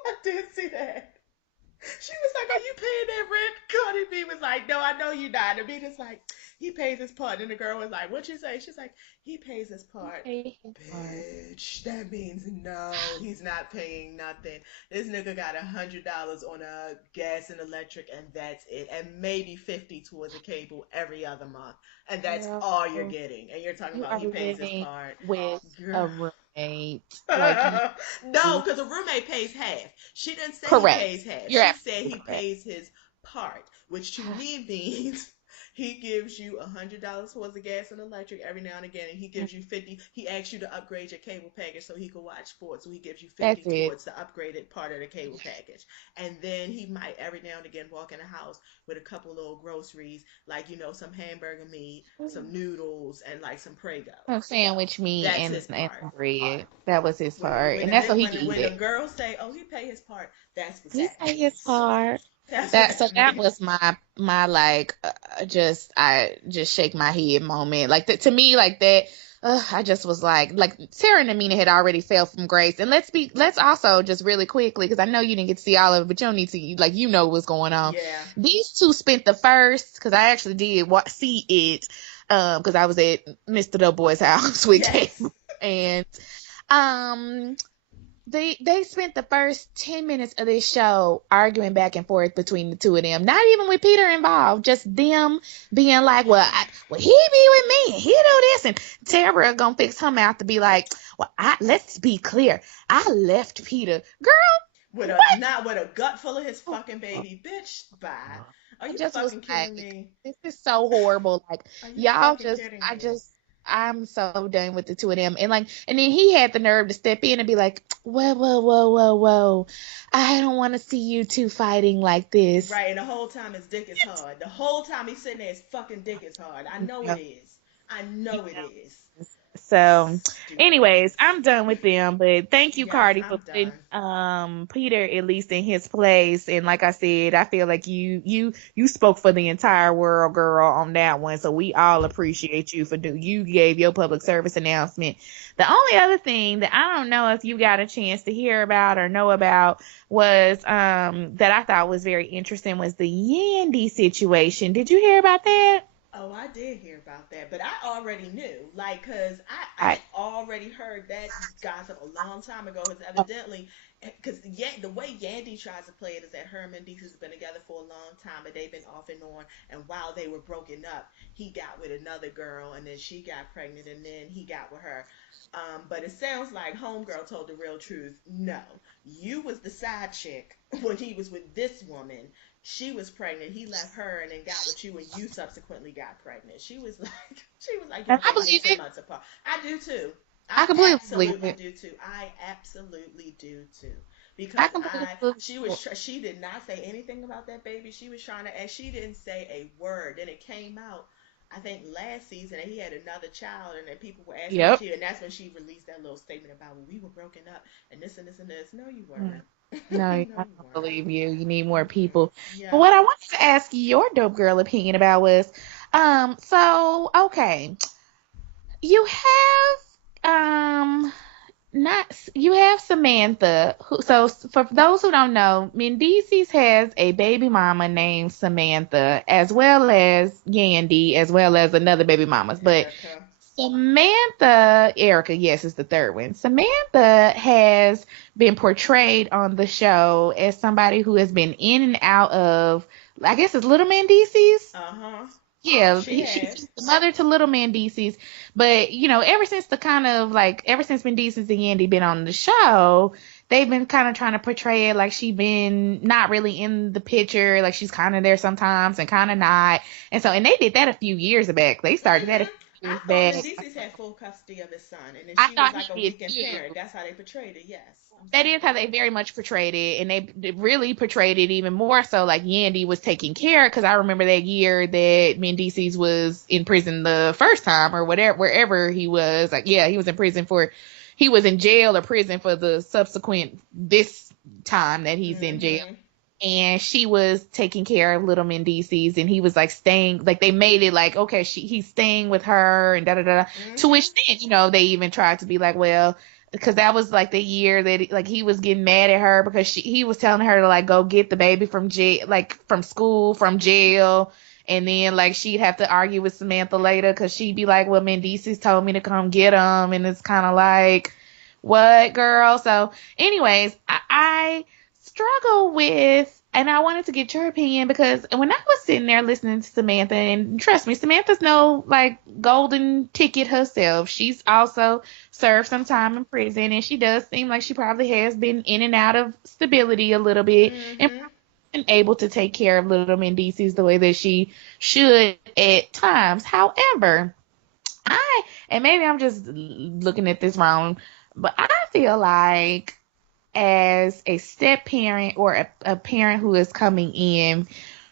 I did see that. She was like, "Are you paying that rent?" Cardi B was like, "No, I know you're not." And Amina's like, "He pays his part." And the girl was like, "What you say?" She's like, "He pays his part." He paid his part. Bitch, that means no, he's not paying nothing. This nigga got $100 on a gas and electric, and that's it, and maybe 50 towards a cable every other month, and that's all you're Girl, getting. And you're talking you about are he pays his living part, with girl. a roommate. Like, No, because a roommate pays half. She didn't say he correct. pays half. You're She said absolutely he correct. pays his part, which to me means he gives you $100 towards the gas and electric every now and again, and he gives you 50. He asks you to upgrade your cable package so he can watch sports, so he gives you That's 50 it. towards the upgraded part of the cable package. And then he might every now and again walk in the house with a couple little groceries, like some hamburger meat, some noodles, and like some Prego. Some sandwich meat That's and, his and part. some bread. That was his When part. when And the that's so ni- he when can the, eat when the it. girls say, "Oh, he pay his part," that's what He that say his means. part. That's what That so that that means. was my like I just shake my head moment. Like to me like that I just was like Sarah and Amina had already fell from grace. And let's also just really quickly, because I know you didn't get to see all of it, but you don't need to, like, what's going on. Yeah. These two spent the first, because I actually did see it, because I was at Mr. Doughboy's house with Kate, Yes. and um they spent the first 10 minutes of this show arguing back and forth between the two of them. Not even with Peter involved, just them being like, well, he be with me and he do this, and Tara gonna fix him out to be like, well, let's be clear, I left Peter. With Girl, a not with a gut full of his fucking what? baby, bitch. Bye. Are I you just was fucking kidding like, me? this is so horrible. Like, Are you y'all fucking just, kidding I me? just, I'm so done with the two of them. And then he had the nerve to step in and be like, whoa, whoa, whoa, whoa, whoa. I don't want to see you two fighting like this. Right, and the whole time his dick is hard. The whole time he's sitting there, his fucking dick is hard. I know it is. I know it is. So, Stupid. anyways, I'm done with them. But thank you, Yes, Cardi, for I'm putting done. Peter at least in his place. And like I said, I feel like you spoke for the entire world, girl, on that one. So we all appreciate you for you gave your public service announcement. The only other thing that I don't know if you got a chance to hear about or know about was that I thought was very interesting was the Yandy situation. Did you hear about that? Oh, I did hear about that, but I already knew, like, cause I I already heard that gossip a long time ago. Cause evidently, cause yeah, the way Yandy tries to play it is that her and Mendices has been together for a long time, but they've been off and on. And while they were broken up, he got with another girl, and then she got pregnant, and then he got with her. But it sounds like Homegirl told the real truth. No, you was the side chick when he was with this woman. She was pregnant. He left her and then got with you, and you subsequently got pregnant. She was like, and y'all I been like believe 10 it. months apart. I do too. I I completely believe absolutely it. do too. I absolutely do too. I Because completely believe it. she did not say anything about that baby. She was trying to, and she didn't say a word. Then it came out, I think last season, that he had another child, and then people were asking if Yep. she, and that's when she released that little statement about, well, we were broken up, and this and this and this. No, you Mm. weren't. No, I No, you don't weren't. believe you. You need more Mm-mm. people. But Yep. what I wanted to ask your dope girl opinion about was, so okay, you have not you have Samantha. So for those who don't know, Mendices has a baby mama named Samantha, as well as Yandy, as well as another baby mamas. But Erica. Samantha, Erica, yes, is the third one. Samantha has been portrayed on the show as somebody who has been in and out of, I guess it's Little Mendices. Uh-huh. Yeah, She she's has. the mother to Little Mendices. But, ever since ever since Mendices and Yandy been on the show, they've been kind of trying to portray it like she been not really in the picture, like she's kind of there sometimes and kind of not. And they did that a few years back. They started that a Mm-hmm. few I years thought back. Mendices had full custody of his son, and then I she was thought like a he did weekend parent. too. That's how they portrayed it. Yes. I'm That is sorry. how they very much portrayed it, and they really portrayed it even more so. Like Yandy was taking care, because I remember that year that Mendices was in prison the first time or whatever, wherever he was. Like, yeah, he was in jail or prison for the subsequent this time that he's in jail, Mm-hmm. and she was taking care of little Mendices, and he was like staying, like they made it like, okay, he's staying with her and da da da. To Mm-hmm. which then, they even tried to be like, well, because that was like the year that like he was getting mad at her because he was telling her to like go get the baby from jail, like from school, from jail. And then like she'd have to argue with Samantha later because she'd be like, well, Mendices told me to come get him. And it's kind of like, what, girl? So anyways, I struggle with, and I wanted to get your opinion because when I was sitting there listening to Samantha, and trust me, Samantha's no like golden ticket herself. She's also served some time in prison, and she does seem like she probably has been in and out of stability a little bit, and Mm-hmm. been able to take care of little Mendices the way that she should at times. However, and maybe I'm just looking at this wrong, but I feel like as a step parent or a parent who is coming in,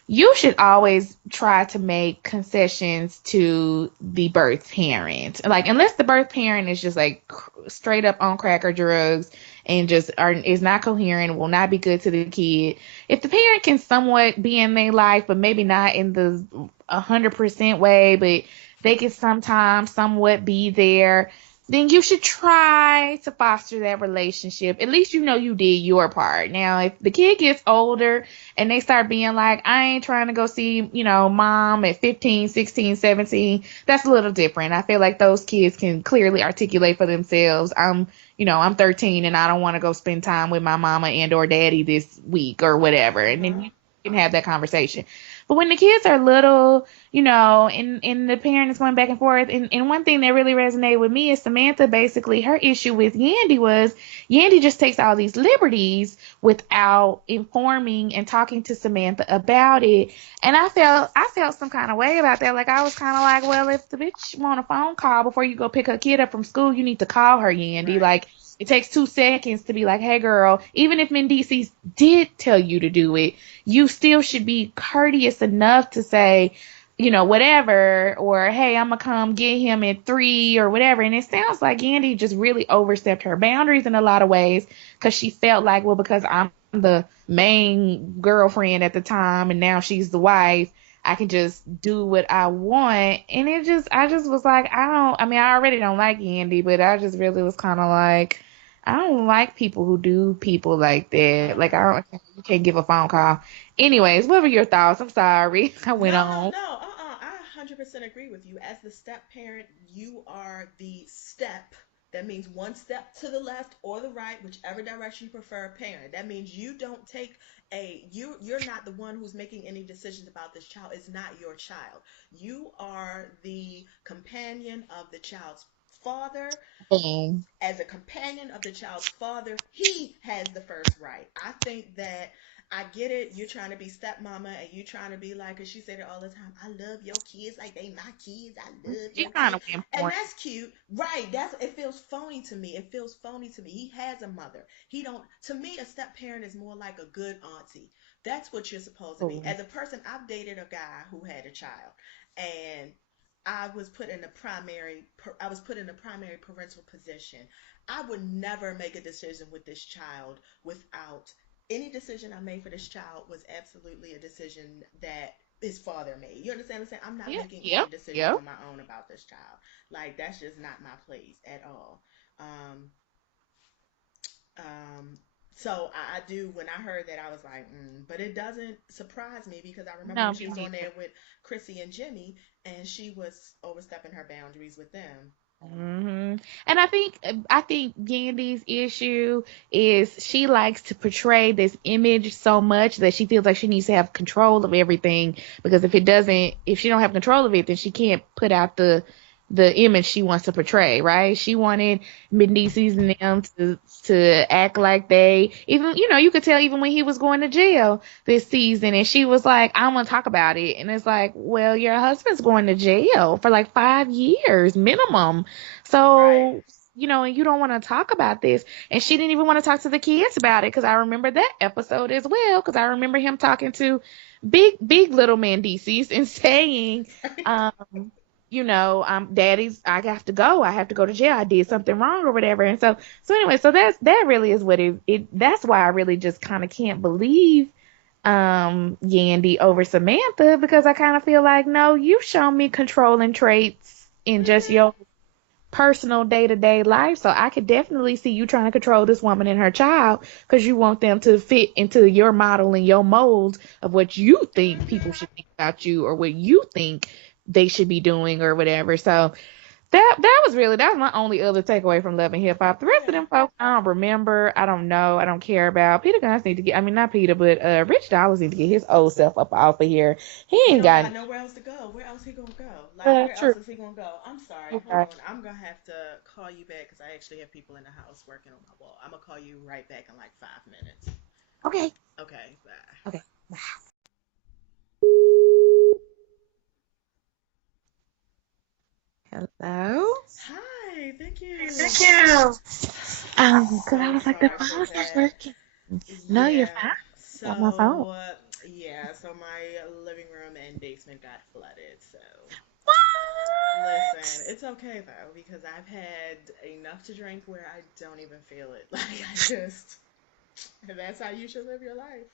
you should always try to make concessions to the birth parent. Like, unless the birth parent is just like straight up on crack or drugs and just is not coherent, will not be good to the kid. If the parent can somewhat be in their life, but maybe not in the 100% way, but they can sometimes somewhat be there, then you should try to foster that relationship. At least you did your part. Now, if the kid gets older and they start being like, I ain't trying to go see, mom at 15, 16, 17, that's a little different. I feel like those kids can clearly articulate for themselves. I'm 13 and I don't want to go spend time with my mama and or daddy this week or whatever. And then Uh-huh. you can have that conversation. But when the kids are little, and the parent is going back and forth, and one thing that really resonated with me is Samantha, basically her issue with Yandy was Yandy just takes all these liberties without informing and talking to Samantha about it. And I felt some kind of way about that. Like, I was kind of like, well, if the bitch want a phone call before you go pick her kid up from school, you need to call her, Yandy. Right. Like, it takes 2 seconds to be like, hey, girl, even if Mendices did tell you to do it, you still should be courteous enough to say, whatever, or hey, I'm gonna come get him at 3 or whatever. And it sounds like Andy just really overstepped her boundaries in a lot of ways because she felt like, well, because I'm the main girlfriend at the time and now she's the wife, I can just do what I want. And I just was like, I already don't like Andy, but I just really was kind of like, I don't like people who do people like that. Like, you can't give a phone call. Anyways, what were your thoughts? I'm sorry. I went No, on. no, I 100% agree with you. As the step parent, you are the step. That means one step to the left or the right, whichever direction you prefer, parent. That means you don't take you're not the one who's making any decisions about this child. It's not your child. You are the companion of the child's father. Mm. As a companion of the child's father, he has the first right. I think that I get it. You're trying to be stepmama and you trying to be like, cause she said it all the time. I love your kids like they my kids. I love She your kind kids, of went and for it. that's cute, right? That's it. Feels phony to me. It feels phony to me. He has a mother. He don't. To me, a step parent is more like a good auntie. That's what you're supposed to be. Oh. As a person, I've dated a guy who had a child, and I was put in the primary parental position. I would never make a decision with this child without any decision I made for this child was absolutely a decision that his father made. You understand what I'm saying? I'm not Yeah, making any yep, decisions yep. on my own about this child. Like that's just not my place at all. Um, um, so I do when I heard that I was like, but it doesn't surprise me because I remember No, when she me was on neither. there with Chrissy and Jimmy and she was overstepping her boundaries with them. And I think Gandy's issue is she likes to portray this image so much that she feels like she needs to have control of everything because if she don't have control of it, then she can't put out the image she wants to portray, right? She wanted Mendices and them to act like they even you could tell even when he was going to jail this season and she was like, I want to talk about it. And it's like, well, your husband's going to jail for like 5 years minimum. Right. So, and you don't want to talk about this. And she didn't even want to talk to the kids about it because I remember that episode as well because I remember him talking to big little Mendices and saying, um, daddy's, I have to go. I have to go to jail. I did something wrong or whatever. And so anyway, so that really is what that's why I really just kind of can't believe Yandy over Samantha because I kind of feel like, no, you've shown me controlling traits in just Mhm. your personal day-to-day life. So I could definitely see you trying to control this woman and her child because you want them to fit into your model and your mold of what you think people Mhm. should think about you or what you think they should be doing or whatever. So that was my only other takeaway from Love and Hip Hop. The rest of Yeah. them folks, I don't remember, I don't know, I don't care about. Peter Guns need to get, I mean not Peter, but Rich Dollars need to get his old self up off of here. He He ain't don't got got nowhere else to go. Where else he gonna go? Like where true. else is he gonna go? I'm sorry. Hold Okay. on. I'm gonna have to call you back because I actually have people in the house working on my wall. I'm gonna call you right back in like 5 minutes. Okay. Okay. Bye. Okay. Hello. Hi. Thank you. Thank you. Because I So was like, the sorry for phone's not that. working. No, you're Yeah. fine. Got my phone. So yeah. So my living room and basement got flooded. So What? listen, it's okay though because I've had enough to drink where I don't even feel it. Like I just, and that's how you should live your life.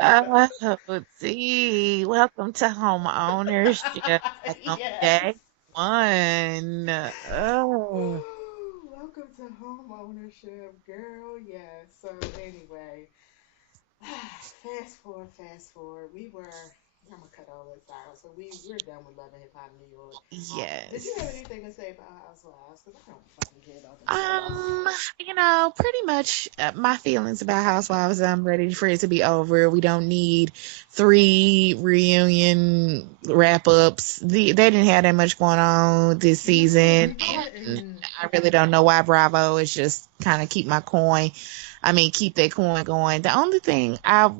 Oh, see, welcome to home ownership. Welcome Yes. day one. Oh, Welcome to home ownership, girl. Yes. So anyway, fast forward. We were. I'm gonna cut all this out. So we're done with Love and Hip Hop New York. Did you have Yes. anything to say about Housewives? Because I don't fucking care about them shows. Um, pretty much my feelings about Housewives. I'm ready for it to be over. We don't need three reunion wrap ups. They didn't have that much going on this No, season, they and didn't. I really don't know why Bravo is just kind of keep my coin. I mean, keep that coin going. The only thing I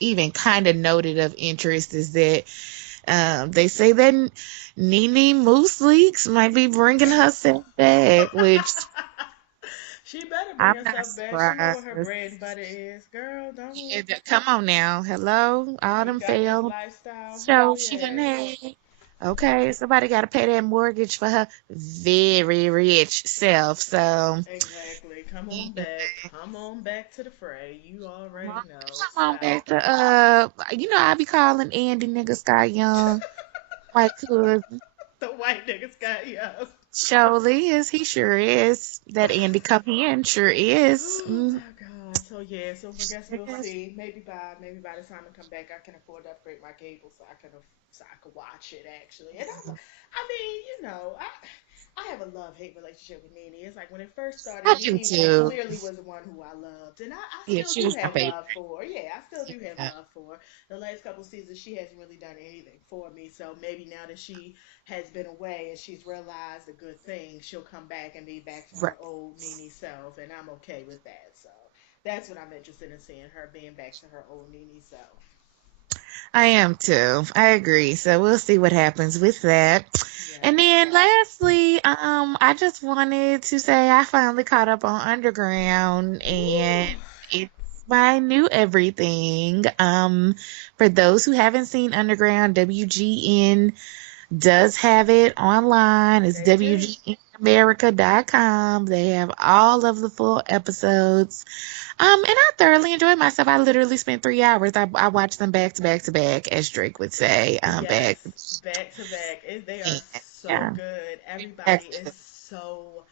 even kind of noted of interest is that they say that Nene Moose Leaks might be bringing herself back, which She better bring I'm not herself back. She know surprised. what her bread and butter is. Girl, don't. Yeah, come on now. Hello? All You them got this failed lifestyle. Hell shows she done yes. had. Okay, somebody got to pay that mortgage for her very rich self. So, Exactly. Come on yeah, back. Come on back to the fray. You already come know. on So. back to, I be calling Andy nigga Scott Young, white cousin. The white niggas got you. Surely is. He sure is. That Andy come in sure is. Oh Mm. my god. So yeah, so I guess we'll see. Maybe by the time I come back I can afford to upgrade my cable so I can watch it actually. And I mean, I have a love-hate relationship with Nene. It's like when it first started, I do Nene too. clearly was the one who I loved. And I Yeah, still she do was my have favorite. love for her. Yeah, I still do have Yeah. love for her. The last couple seasons she hasn't really done anything for me. So maybe now that she has been away and she's realized a good thing, she'll come back and be back to Right. her old Nene self, and I'm okay with that. So that's what I'm interested in seeing her being back to her old Nene self. I am too. I agree. So we'll see what happens with that. And Yes. then lastly, I just wanted to say I finally caught up on Underground and Ooh. it's my new everything. For those who haven't seen Underground, WGN does have it online. It's They do. WGNamerica.com. They have all of the full episodes. And I thoroughly enjoyed myself. I literally spent 3 hours. I watched them back to back to back, as Drake would say. Back. Yes, back to back. They are so Yeah. good. Back Everybody is to so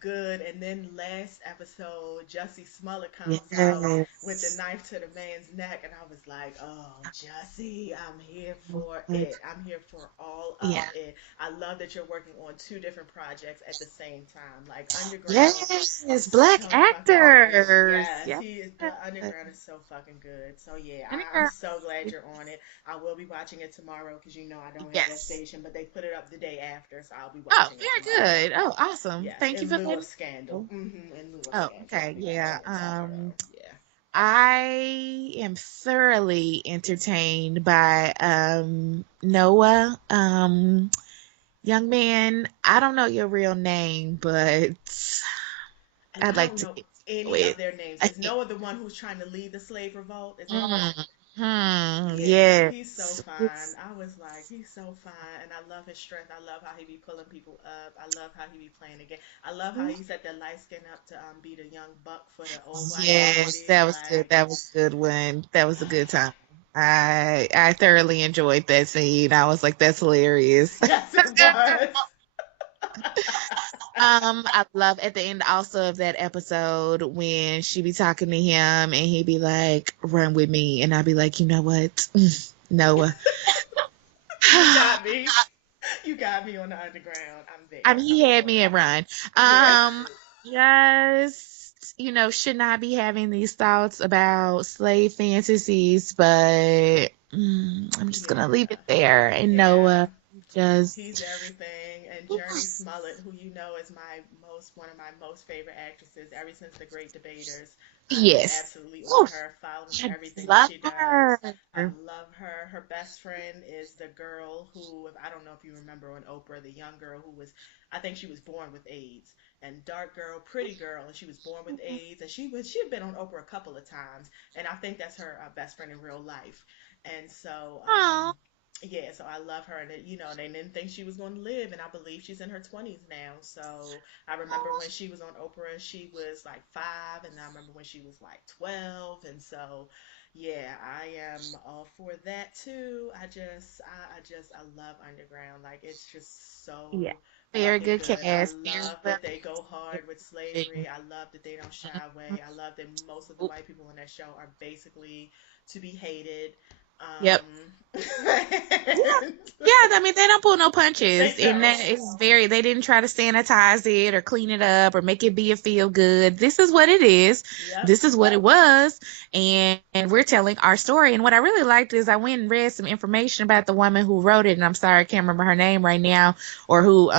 good. And then last episode, Jussie Smollett comes out with the yes. knife to the man's neck, and I was like, "Oh, Jussie, I'm here for it. I'm here for all of Yeah. it." I love that you're working on two different projects at the same time. Like Underground is Yes. Black so fucking good. actors. Yes, Yes. he is. The Underground is so fucking good. So yeah, And I'm so glad you're on it. I will be watching it tomorrow because I don't have that yes. station, but they put it up the day after, so I'll be Oh, watching it tomorrow. very good. Oh, awesome. Yes, Thank you in for lieu of letting me Scandal. know. In lieu of Oh, Scandal, I'll okay. be Yeah. watching it tomorrow. Yeah. I am thoroughly entertained by Noah. Young man, I don't know your real name, but And I'd I like don't to know get to know any of it. their names. Is Noah the one who's trying to lead the slave revolt? Is that him? Yeah, he's so Yes. fine. I was like, he's so fine, and I love his strength. I love how he be pulling people up. I love how he be playing again. I love how he set that light skin up to be the young buck for the old white Yes, lady. that was good. Like, That was a good one. That was a good time. I thoroughly enjoyed that scene. I was like, that's hilarious. yes, it was. I love at the end also of that episode when she be talking to him and he be like, "Run with me," and I be like, "You know what, Noah." You got me. You got me on the underground. I'm I there. mean, he I'm had for me it. at Run. Yeah. Just should not be having these thoughts about slave fantasies, but I'm just gonna leave Yeah. it there. And Yeah. Noah just He's everything. And Journey Smollett, who is one of my most favorite actresses ever since The Great Debaters. I am yes, absolutely on Oof, her, following I everything that love she does. her. I love her. Her best friend is the girl who, if I don't know if you remember on Oprah, the young girl who I think she was born with AIDS. And dark girl, pretty girl, and she was born with AIDS. And she had been on Oprah a couple of times, and I think that's her best friend in real life. And so, Oh, yeah, so I love her, and they didn't think she was going to live, and I believe she's in her 20s now. So I remember when she was on Oprah, she was like 5, and I remember when she was like 12, and so yeah, I am all for that too. I love Underground. Like it's just yeah, so very fucking good good. I cast. Very love well that they go hard with acted. slavery. I love that they don't shy away. I love that most of the white people on that show are basically to be hated. Yep. And Yeah, I mean, they don't pull no they punches, and that don't. is they didn't try to sanitize it or clean it up or make it be a feel good. This is what it is. Yep. This is what it was, and we're telling our story. And what I really liked is I went and read some information about the woman who wrote it, and I'm sorry, I can't remember her name right now, or who,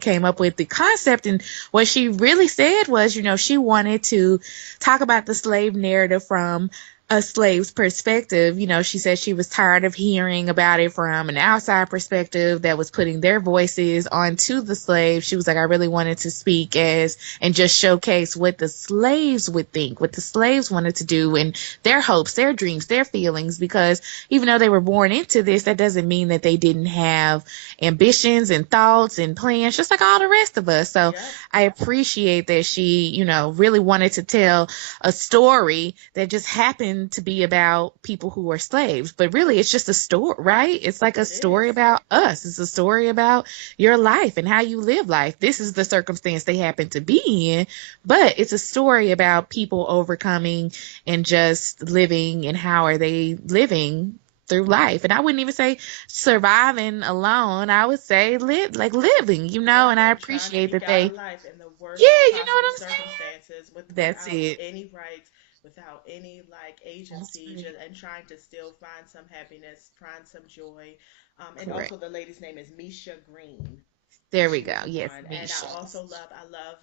came up with the concept. And what she really said was, she wanted to talk about the slave narrative from a slave's perspective. She said she was tired of hearing about it from an outside perspective that was putting their voices onto the slaves. She was like, I really wanted to speak as and just showcase what the slaves would think, what the slaves wanted to do, and their hopes, their dreams, their feelings, because even though they were born into this, that doesn't mean that they didn't have ambitions and thoughts and plans, just like all the rest of us. So Yep. I appreciate that she, really wanted to tell a story that just happened to be about people who were slaves. But really, it's just a story, right? It's like a It story is. about us. It's a story about your life and how you live life. This is the circumstance they happen to be in, but it's a story about people overcoming and just living, and how are they living through life. And I wouldn't even say surviving alone. I would say living, and I Living, trying to appreciate eke that out a they, life in the yeah, worst you know what possible I'm saying? circumstances That's without it. any rights, without any like That's agency, right. just, and trying to still find some happiness, find some joy. And Correct. also the lady's name is Misha Green. There we She go. was Yes, one. And Misha. I love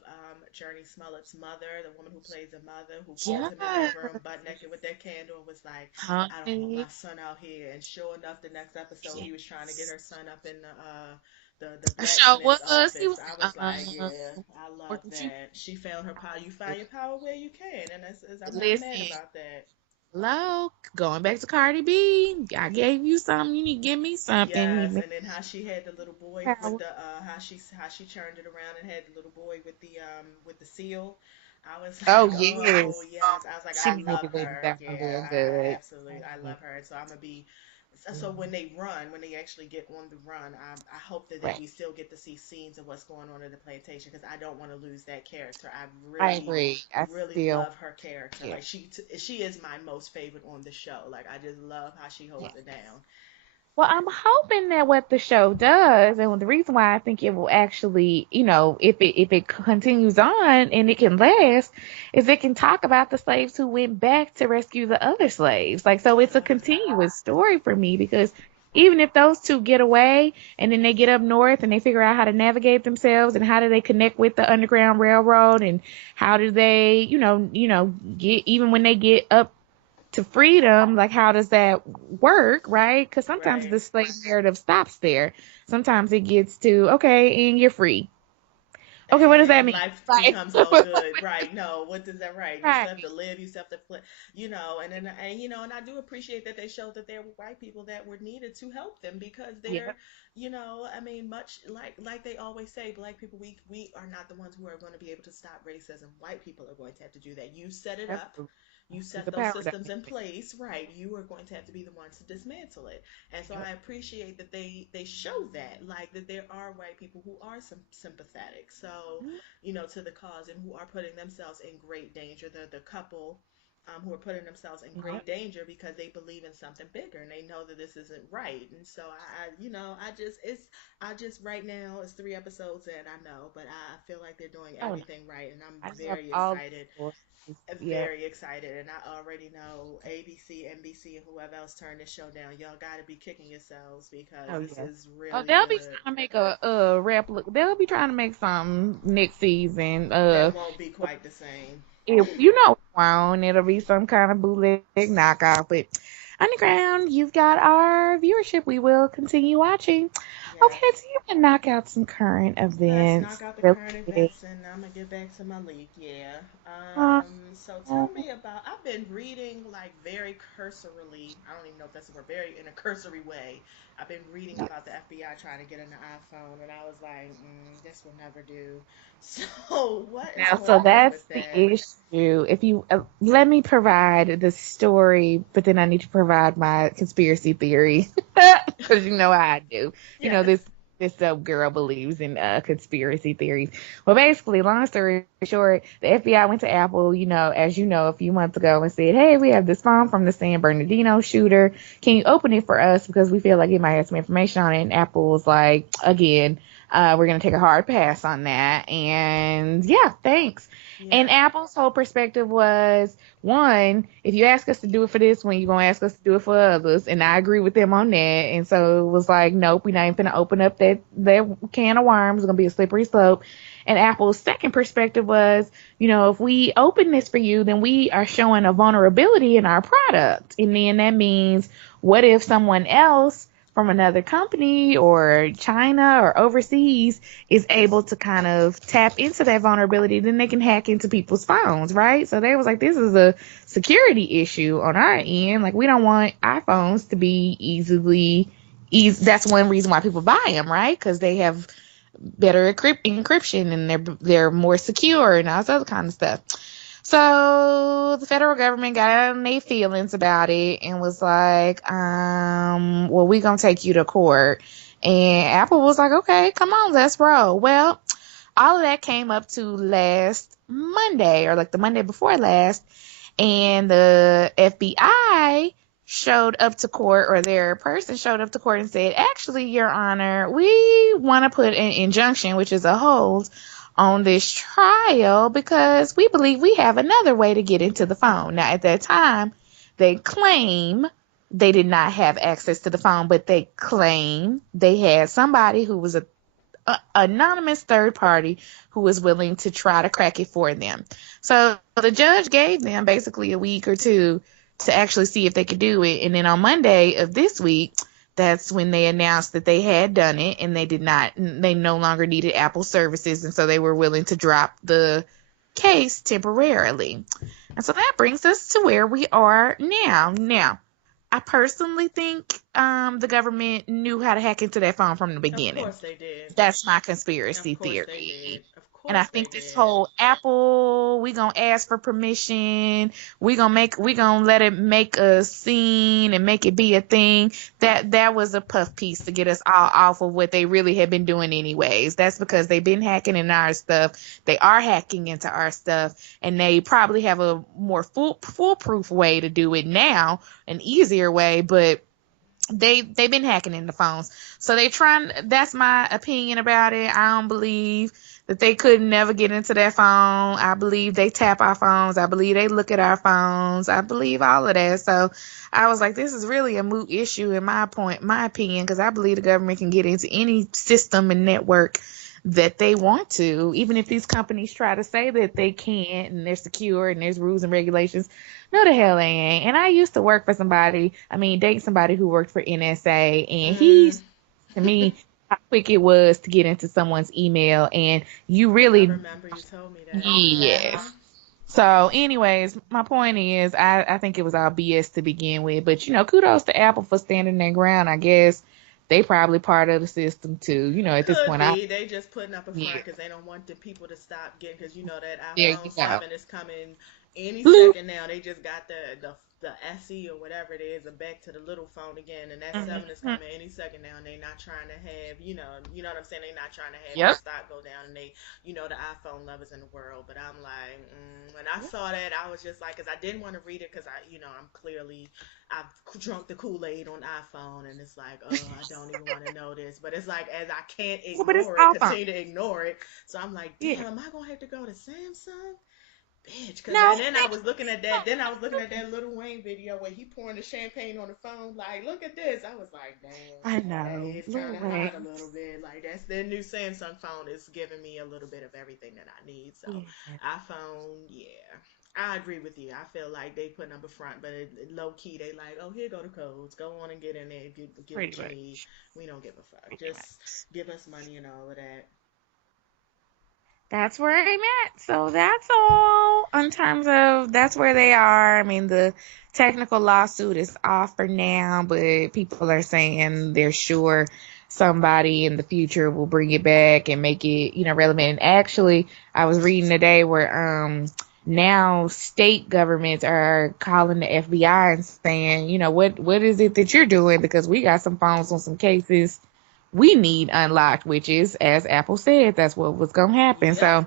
Journey Smollett's mother, the woman who plays the mother, who called him in her Yes, room butt naked with that candle and was like, I don't want my honey. son out here. And sure enough, the next episode, he was trying to get Yes. her son up in the I sure blacksmith's was. He office. was I was like, yeah, um, I love working too. that. She found her power. You find your power where you can, and I'm not mad Listen, about that. hello. Going back to Cardi B. I gave you something. You need to give me something. You Yes, make and then how she had the little boy with power. the how she turned it around and had the little boy with the seal. I was Oh like, oh yes. yes. I was like, She I made love it way her. down Yeah, real I good. absolutely I love her. And so I'm gonna be so when they actually get on the run, I hope that Right. we still get to see scenes of what's going on in the plantation because I don't want to lose that character. I I really, agree. I really still love her character. yeah. Like she is my most favorite on the show. Like I just love how she Yeah. holds it down. Well, I'm hoping that what the show does, and the reason why I think it will actually, if it continues on and it can last, is it can talk about the slaves who went back to rescue the other slaves. Like, so I it's a love that. continuous story for me, because even if those two get away and then they get up north and they figure out how to navigate themselves and how do they connect with the Underground Railroad, and how do they, get, even when they get up to freedom, like how does that work, right? Because sometimes Right. the slave narrative stops there. Sometimes it gets to, okay, and you're free. Okay, what does that And mean? life Like, becomes all good, right? No, what does that right? You still right. have to live, you still have to play, and I do appreciate that they showed that there were white people that were needed to help them because Yeah. they're, I mean, much like they always say, black people, we are not the ones who are going to be able to stop racism. White people are going to have to do that. You set it up. Absolutely. You It's set a those power systems in dynamic. place, right? You are going to have to be the ones to dismantle it. And so Yep. I appreciate that they show that, like that there are white people who are sympathetic. So to the cause and who are putting themselves in great danger. The couple who are putting themselves in Yep. great danger because they believe in something bigger and they know that this isn't right. And so I just right now it's 3 episodes in, I know, but I feel like they're doing Oh no. everything right, and I'm I love very all the excited. sources. Yep. Very excited, and I already know ABC, NBC, and whoever else turned this show down. Y'all got to be kicking yourselves because Oh this yes. is Oh, really they'll be good. trying to make a replica. They'll be trying to make something next season. That won't be quite the same. It won't. It'll be some kind of bootleg knockoff. But Underground, you've got our viewership. We will continue watching. Okay, Yes. so you can knock out some current Let's knock events out the really current quick. events and I'm gonna get back to my league. Yeah. Uh, So tell me about. I've been reading like very cursorily. I don't even know if that's the word. Very in a cursory way. I've been reading about the FBI trying to get an iPhone, and I was like, this will never do. So what is Now, so going on that's with the that? issue. If you let me provide the story, but then I need to provide my conspiracy theory because you know how I do. You know Yes. this. this dope girl believes in conspiracy theories. Well, basically, long story short, the FBI went to Apple, as you know, a few months ago and said, hey, we have this phone from the San Bernardino shooter. Can you open it for us? Because we feel like it might have some information on it. And Apple was like, again, we're going to take a hard pass on that. And yeah, thanks. Yeah. And Apple's whole perspective was, one, if you ask us to do it for this one, you're going to ask us to do it for others. And I agree with them on that. And so it was like, nope, we're not even going to open up that can of worms. It's going to be a slippery slope. And Apple's second perspective was, if we open this for you, then we are showing a vulnerability in our product. And then that means, what if someone else from another company or China or overseas is able to kind of tap into that vulnerability, then they can hack into people's phones, right? So they was like, this is a security issue on our end. Like, we don't want iPhones to be easily. That's one reason why people buy them, right? Because they have better encryption and they're more secure and all this other kind of stuff. So the federal government got on their feelings about it and was like, well, we're going to take you to court. And Apple was like, okay, come on, let's roll. Well, all of that came up to last Monday, or like the Monday before last. And the FBI showed up to court, or their person showed up to court and said, actually, Your Honor, we want to put an injunction, which is a hold, on this trial because we believe we have another way to get into the phone. Now, at that time, they claim they did not have access to the phone, but they claim they had somebody who was a anonymous third party who was willing to try to crack it for them. So the judge gave them basically a week or two to actually see if they could do it. And then on Monday of this week, that's when they announced that they had done it and they no longer needed Apple services. And so they were willing to drop the case temporarily. And so that brings us to where we are now. Now, I personally think the government knew how to hack into that phone from the beginning. Of course they did. That's my conspiracy Of course theory. they did. Of course And I think they this did. whole Apple, we gonna ask for permission, we gonna let it make a scene and make it be a thing. That was a puff piece to get us all off of what they really had been doing anyways. That's because they've been hacking in our stuff. They are hacking into our stuff, and they probably have a more foolproof way to do it now, an easier way, but they've been hacking into phones. So that's my opinion about it. I don't believe that they could never get into that phone. I believe they tap our phones. I believe they look at our phones. I believe all of that. So I was like, this is really a moot issue in my opinion, because I believe the government can get into any system and network that they want to, even if these companies try to say that they can't and they're secure and there's rules and regulations. No, the hell they ain't. And I used to work for date somebody who worked for NSA, and he's, to me, how quick it was to get into someone's email, and you really. I remember you told me that. Yes. So, anyways, my point is, I think it was all BS to begin with, but kudos to Apple for standing their ground. I guess they probably part of the system too. At this point, they just putting up a front because they don't want the people to stop getting, because that There iPhone you 7 is coming any Bloop. second now. They just got the SE or whatever it is, back to the little phone again, and that 7 is coming any second now, and they not trying to have, you know what I'm saying, they not trying to have the stock go down, and they, the iPhone lovers in the world. But I'm like, when I saw that, I was just like, because I didn't want to read it, because I've drunk the Kool-Aid on iPhone, and it's like, oh, I don't even want to know this, but it's like, as I can't continue to ignore it, so I'm like, damn, am I gonna have to go to Samsung? Bitch, because then I was looking at that. Then I was looking at that Lil Wayne video where he pouring the champagne on the phone. Like, look at this. I was like, damn. I know. It's kind of hot a little bit. Like, that's the new Samsung phone. It's giving me a little bit of everything that I need. So, iPhone, I agree with you. I feel like they putting up a front, but low key, they like, oh, here go the codes. Go on and get in there. Get what you need. We don't give a fuck. Just give us money and all of that. That's where I'm at. So that's all in terms of that's where they are. I mean, the technical lawsuit is off for now, but people are saying they're sure somebody in the future will bring it back and make it, relevant. And actually, I was reading today where now state governments are calling the FBI and saying, what is it that you're doing? Because we got some phones on some cases we need unlocked, which is, as Apple said, that's what was gonna happen. So,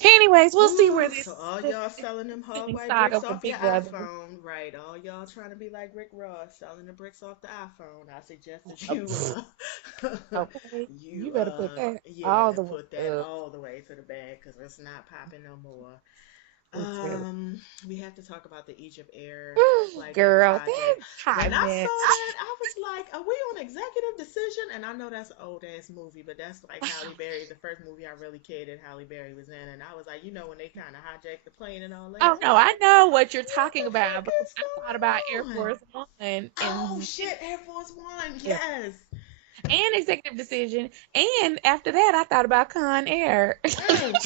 Yep. anyways, we'll see where Whew, this so all this, y'all this selling them hard streaming white saga bricks with off your Big Brother. iPhone, right? All y'all trying to be like Rick Ross, selling the bricks off the iPhone. I suggest that Okay, you you better put that all yeah, the way put that up. all the way to the bag because it's not popping no more. It's really, We have to talk about the Egypt Air flight that was girl, hijacked. that When hot I mess. saw that, I was like, "Are we on executive decision?" And I know that's an old ass movie, but that's like Halle Berry, the first movie I really cared that Halle Berry was in. And I was like, when they kind of hijacked the plane and all that. Oh no, I know what you're What talking the about fuck because is I thought about Air going on? Force One Oh and shit, Air Force One, yeah, yes. and Executive Decision, and after that, I thought about Con Air. Mm.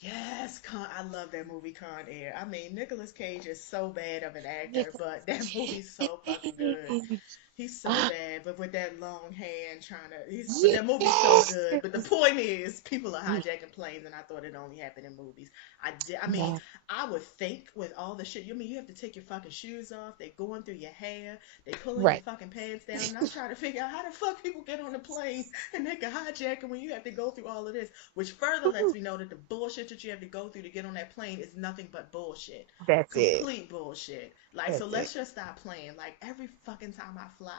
Yes, I love that movie Con Air. I mean, Nicolas Cage is so bad of an actor, Nicolas but that movie's so fucking good. Cage. He's so bad, but with that long hand trying to. But that movie's so Yes. good. But the point is, people are hijacking planes, and I thought it only happened in movies. I mean, Yeah. I would think with all the shit. You have to take your fucking shoes off. They going through your hair. They pulling your Right. fucking pants down. And I'm trying to figure out how the fuck people get on the plane and they can hijack it when you have to go through all of this. Which further lets me know that the bullshit that you have to go through to get on that plane is nothing but bullshit. That's it. Complete bullshit. Like, so That's it. let's just stop playing. Like, every fucking time I fly,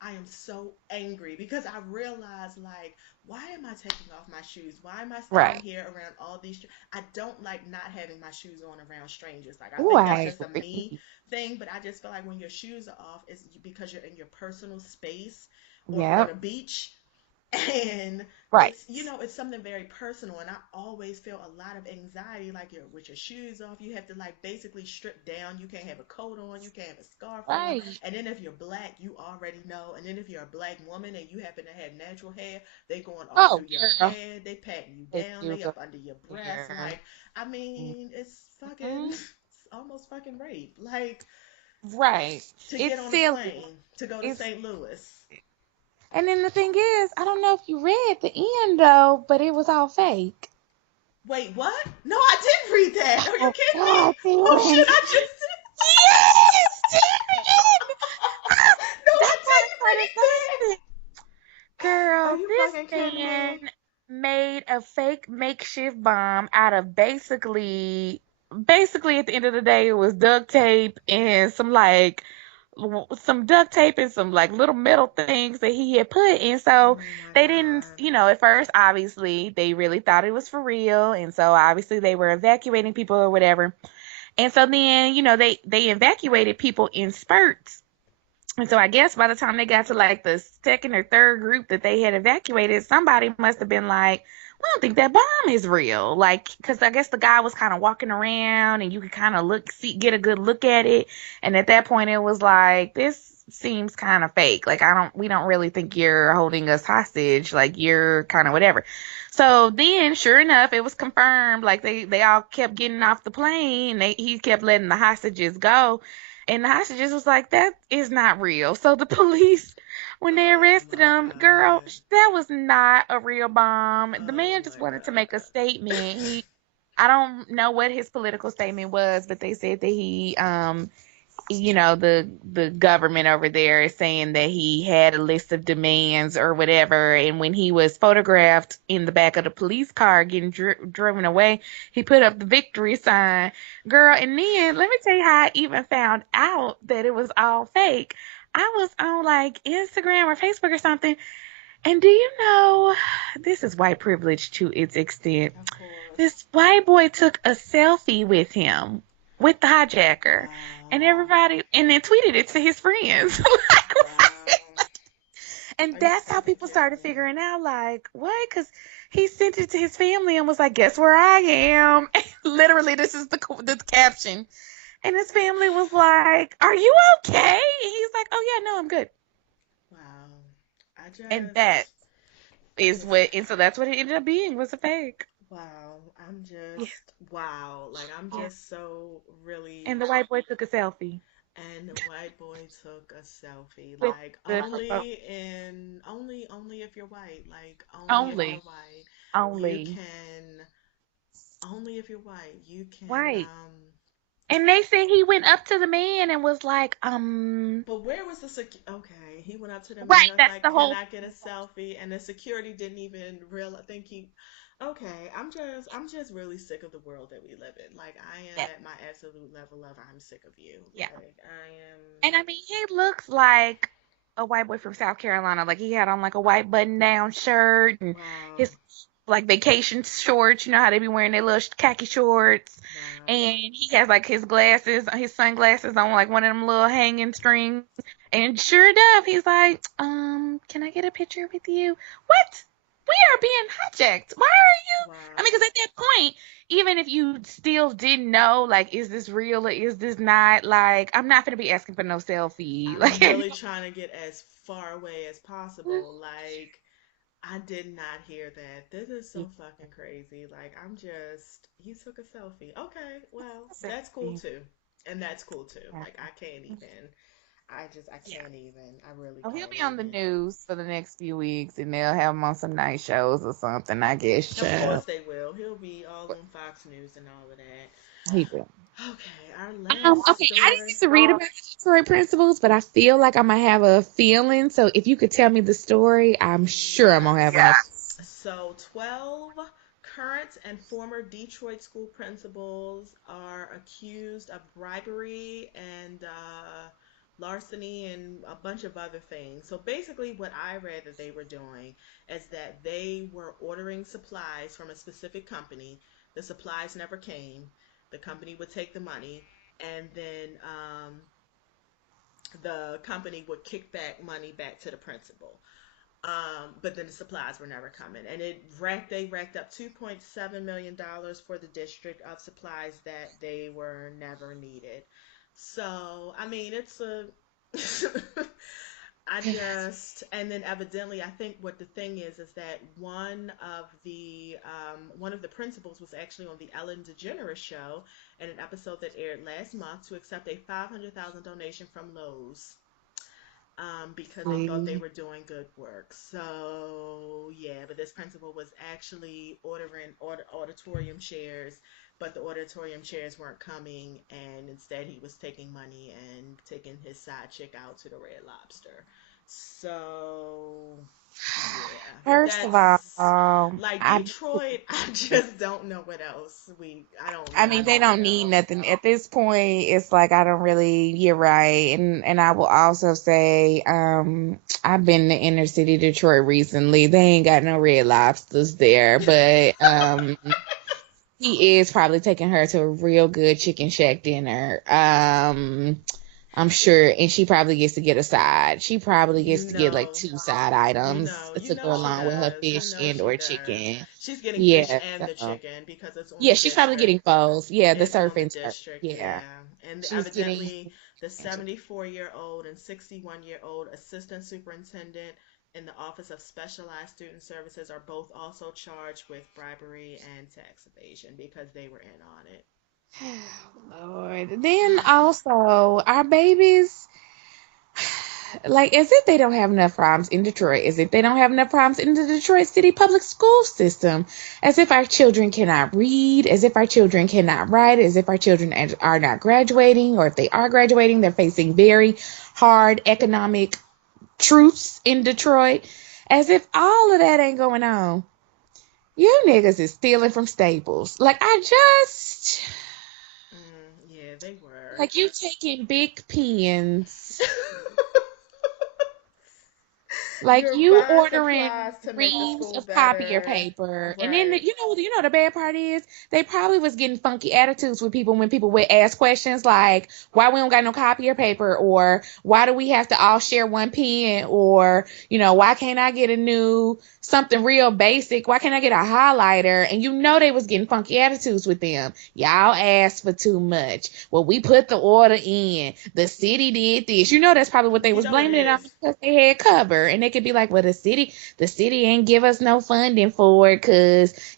I am so angry because I realize, like, why am I taking off my shoes? Why am I standing Right. here around all these? I don't like not having my shoes on around strangers. Like, I Ooh, think that's I just a me agree. thing, but I just feel like when your shoes are off, it's because you're in your personal space or on Yep. a beach. And Right. it's something very personal, and I always feel a lot of anxiety, like you're with your shoes off, you have to like basically strip down, you can't have a coat on, you can't have a scarf on, Right. and then if you're black, you already know, and then if you're a black woman and you happen to have natural hair, they going all Oh, through your girl. hair, they patting you They down, do they go up under your breasts, there. like, I mean, it's fucking, Mhm. it's almost fucking rape, like, Right. to get It's on a silly. plane to go to It's St. Louis. and then the thing is, I don't know if you read the end though, but it was all fake. Wait, what? No, I didn't read that. Are you Oh kidding me? God, Oh Taryn. shit, I just Yes, Taryn. no, I That's what I'm didn't trying to read that. say. Are Girl, you this fucking kidding man me? made a fake makeshift bomb out of basically at the end of the day it was duct tape and some duct tape and some like little metal things that he had put in. So Oh my they didn't, god. at first obviously they really thought it was for real, and so obviously they were evacuating people or whatever. And so then, they evacuated people in spurts. And so I guess by the time they got to like the second or third group that they had evacuated, somebody must have been like, "We don't think that bomb is real." Like, because I guess the guy was kind of walking around and you could kind of get a good look at it. And at that point, it was like, this seems kind of fake. Like, we don't really think you're holding us hostage. Like, you're kind of whatever. So then, sure enough, it was confirmed. Like, they all kept getting off the plane. He kept letting the hostages go. And the hostages was like, that is not real. So the police, when they Oh arrested my him, girl, god. that was not a real bomb. The Oh man just my wanted to make a god. statement. I don't know what his political statement was, but they said that the government over there is saying that he had a list of demands or whatever, and when he was photographed in the back of the police car getting driven away, he put up the victory sign, girl. And then let me tell you how I even found out that it was all fake. I was on like Instagram or Facebook or something, and do you know, this is white privilege to its extent. Of course. This white boy took a selfie with him, with the hijacker, and Wow. everybody, and then tweeted it to his friends. Like, Wow. and Are you that's how fucking people kidding started me? figuring out, like, what? Because he sent it to his family and was like, guess where I am? Literally, this is the caption. And his family was like, are you okay? And he's like, oh, yeah, no, I'm good. Wow. I And that just is it's what, and so that's what it ended up being, was a fake. wow. I'm Yeah. just wow. Like I'm Yeah. just so really. And the white boy took a selfie And the white boy took a selfie. with Like the only if you're white. Like only if you're only, white, you only can only if you're white, you can white. And they said he went up to the man and was like, But where was the okay, he went up to the man right, and was that's like, the "Can whole I get a selfie?" And the security didn't even real think he. Okay, I'm just really sick of the world that we live in. Like I am yeah. at my absolute level of I'm sick of you. Yeah. Like I And am. I mean, he looks like a white boy from South Carolina. Like he had on like a white button-down shirt and Wow. his like vacation shorts. You know how they be wearing their little khaki shorts. Wow. And he has like his glasses, his sunglasses on like one of them little hanging strings. And sure enough, he's like, can I get a picture with you? What? We are being hijacked. Why are you? I mean, Wow. because at that point, even if you still didn't know, like, is this real or is this not? Like, I'm not gonna be asking for no selfie. I'm Like, really trying to get as far away as possible. Like I did not hear that. This is so fucking crazy. Like I'm just he took a selfie. Okay, well, that's cool too. And that's cool too. Like I can't even. I yeah. can't even. I really Oh, he'll can't be on the even. news for the next few weeks, and they'll have him on some night shows or something. I guess, Of course child. they will. He'll be all on Fox News and all of that. He do. Okay, our last Okay, I didn't story. get to read about the Detroit principals, but I feel like I might have a feeling. So if you could tell me the story, I'm sure I'm gonna have Yes. enough. So 12 current and former Detroit school principals are accused of bribery and larceny and a bunch of other things. So basically, what I read that they were doing is that they were ordering supplies from a specific company. The supplies never came. The company would take the money, and then the company would kick back money back to the principal. But then the supplies were never coming, and they racked up $2.7 million for the district of supplies that they were never needed. So I mean, it's a I just and then evidently I think what the thing is that one of the principals was actually on the Ellen DeGeneres show in an episode that aired last month to accept a $500,000 donation from Lowe's because they thought they were doing good work. So yeah, but this principal was actually ordering auditorium chairs, but the auditorium chairs weren't coming, and instead he was taking money and taking his side chick out to the Red Lobster. So yeah, First of that's all, like Detroit. I just don't know what else I don't I know. mean, they don't need nothing at this point. It's like I don't really. You're right, and I will also say, I've been to inner city Detroit recently. They ain't got no Red Lobsters there, but he is probably taking her to a real good Chicken Shack dinner. I'm sure, and she probably gets to get a side. She probably You gets to get like know, two side items you to know go she along with her does. You fish know and she or does. chicken. She's getting fish Yeah, and the so. chicken because it's on Yeah, the she's probably district. getting both. Yeah, the It's surf on the and turf. district, Yeah, yeah. And she's getting. evidently, the 74-year-old and 61-year-old assistant superintendent in the Office of Specialized Student Services are both also charged with bribery and tax evasion because they were in on it. Lord. Then also, our babies, like, as if they don't have enough problems in Detroit, as if they don't have enough problems in the Detroit City public school system, as if our children cannot read, as if our children cannot write, as if our children are not graduating, or if they are graduating, they're facing very hard economic truths in Detroit, as if all of that ain't going on. You niggas is stealing from Staples. Like, Yeah, they were. like, you taking big pens. Like You're you buying ordering supplies to make the reams school of copier better. paper, and then Right. the bad part is they probably was getting funky attitudes with people when people would ask questions like, "Why we don't got no copier paper?" or "Why do we have to all share one pen?" or "Why can't I get a new something real basic? Why can't I get a highlighter?" And they was getting funky attitudes with them. Y'all asked for too much. Well, we put the order in. The city did this. That's probably what they You was know what it blaming it on is. because they had cover. And they could be like, well, the city ain't give us no funding for it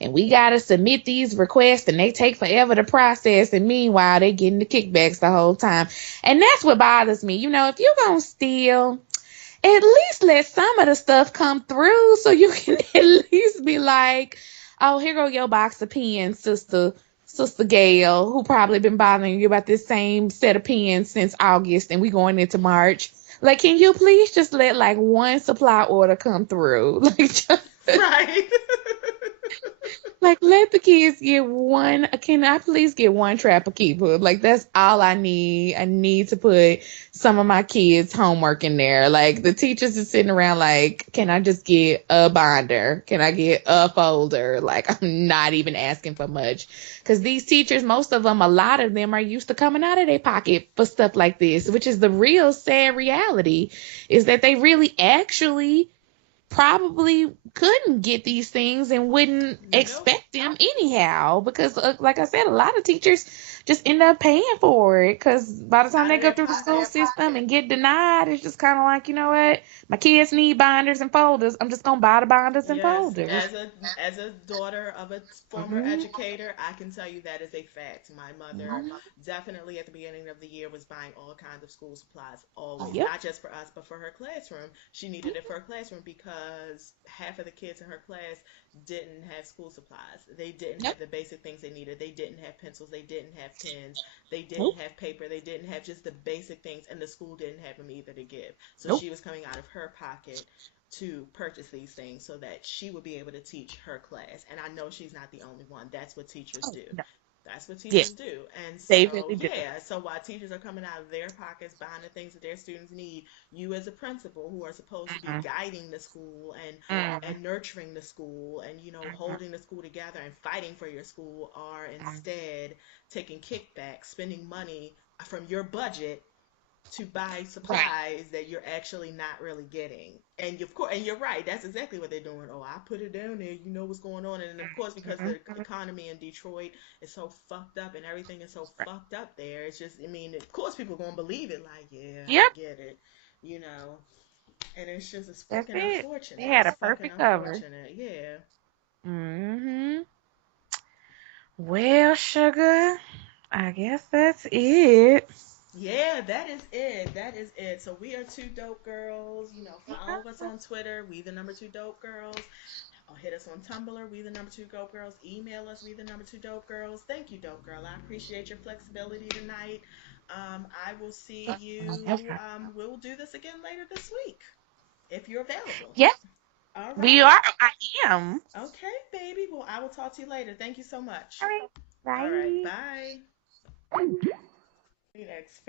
and we got to submit these requests and they take forever to process. And meanwhile, they getting the kickbacks the whole time. And that's what bothers me. If you're going to steal, at least let some of the stuff come through so you can at least be like, oh, here go your box of pens, sister. Sister Gail, who probably been bothering you about this same set of pens since August and we going into March. Like, can you please just let like one supply order come through? Like, just, Right. like let the kids get one. Can I please get one Trapper Keeper? Like, that's all I need. I need to put some of my kids' homework in there. Like, the teachers are sitting around like, can I just get a binder? Can I get a folder? Like, I'm not even asking for much. Because these teachers, most of them, a lot of them are used to coming out of their pocket for stuff like this, which is the real sad reality, is that they really actually probably couldn't get these things and wouldn't Nope. expect them anyhow, because like I said, a lot of teachers just end up paying for it, because by the time Out they of go their through the school pocket. system and get denied, it's just kind of like, you know what, my kids need binders and folders, I'm just gonna buy the binders and Yes, folders. as a daughter of a former Mhm. educator, I can tell you that is a fact. My mother definitely at the beginning of the year was buying all kinds of school supplies, always, Yep. not just for us, but for her classroom. She needed it for her classroom because half of the kids in her class didn't have school supplies. They didn't Yep. have the basic things they needed. They didn't have pencils, they didn't have pens, they didn't Nope. have paper, they didn't have just the basic things, and the school didn't have them either to give. So Nope. she was coming out of her pocket to purchase these things so that she would be able to teach her class. And I know she's not the only one. That's what teachers Oh, do. no. That's what Yeah, teachers do. And they so, really do. yeah, so while teachers are coming out of their pockets buying the things that their students need, you as a principal who are supposed to be Mm-mm. guiding the school Mm-mm. and nurturing the school and holding the school together and fighting for your school are instead taking kickbacks, spending money from your budget to buy Right. supplies that you're actually not really getting. And of course, and you're right, that's exactly what they're doing. Oh, I put it down there, you know what's going on. And of course, because the Mhm. economy in Detroit is so fucked up and everything is so fucked up there, it's just, I mean, of course, people are gonna believe it. Like, yeah, I Yep, get it, you know. And it's just, it's that's fucking it. They unfortunate. had It's a fucking perfect cover. unfortunate. Yeah. Hmm. Well, sugar, I guess that's it. Yeah, that is it. That is it. So we are two dope girls. Follow us on Twitter. We the number two dope girls. Or hit us on Tumblr. We the number two dope girls. Email us. We the number two dope girls. Thank you, dope girl. I appreciate your flexibility tonight. I will see you. We'll do this again later this week if you're available. Yes, All we right. are. I am. Okay, baby. Well, I will talk to you later. Thank you so much. All right. All right. Bye. Bye. Need to expend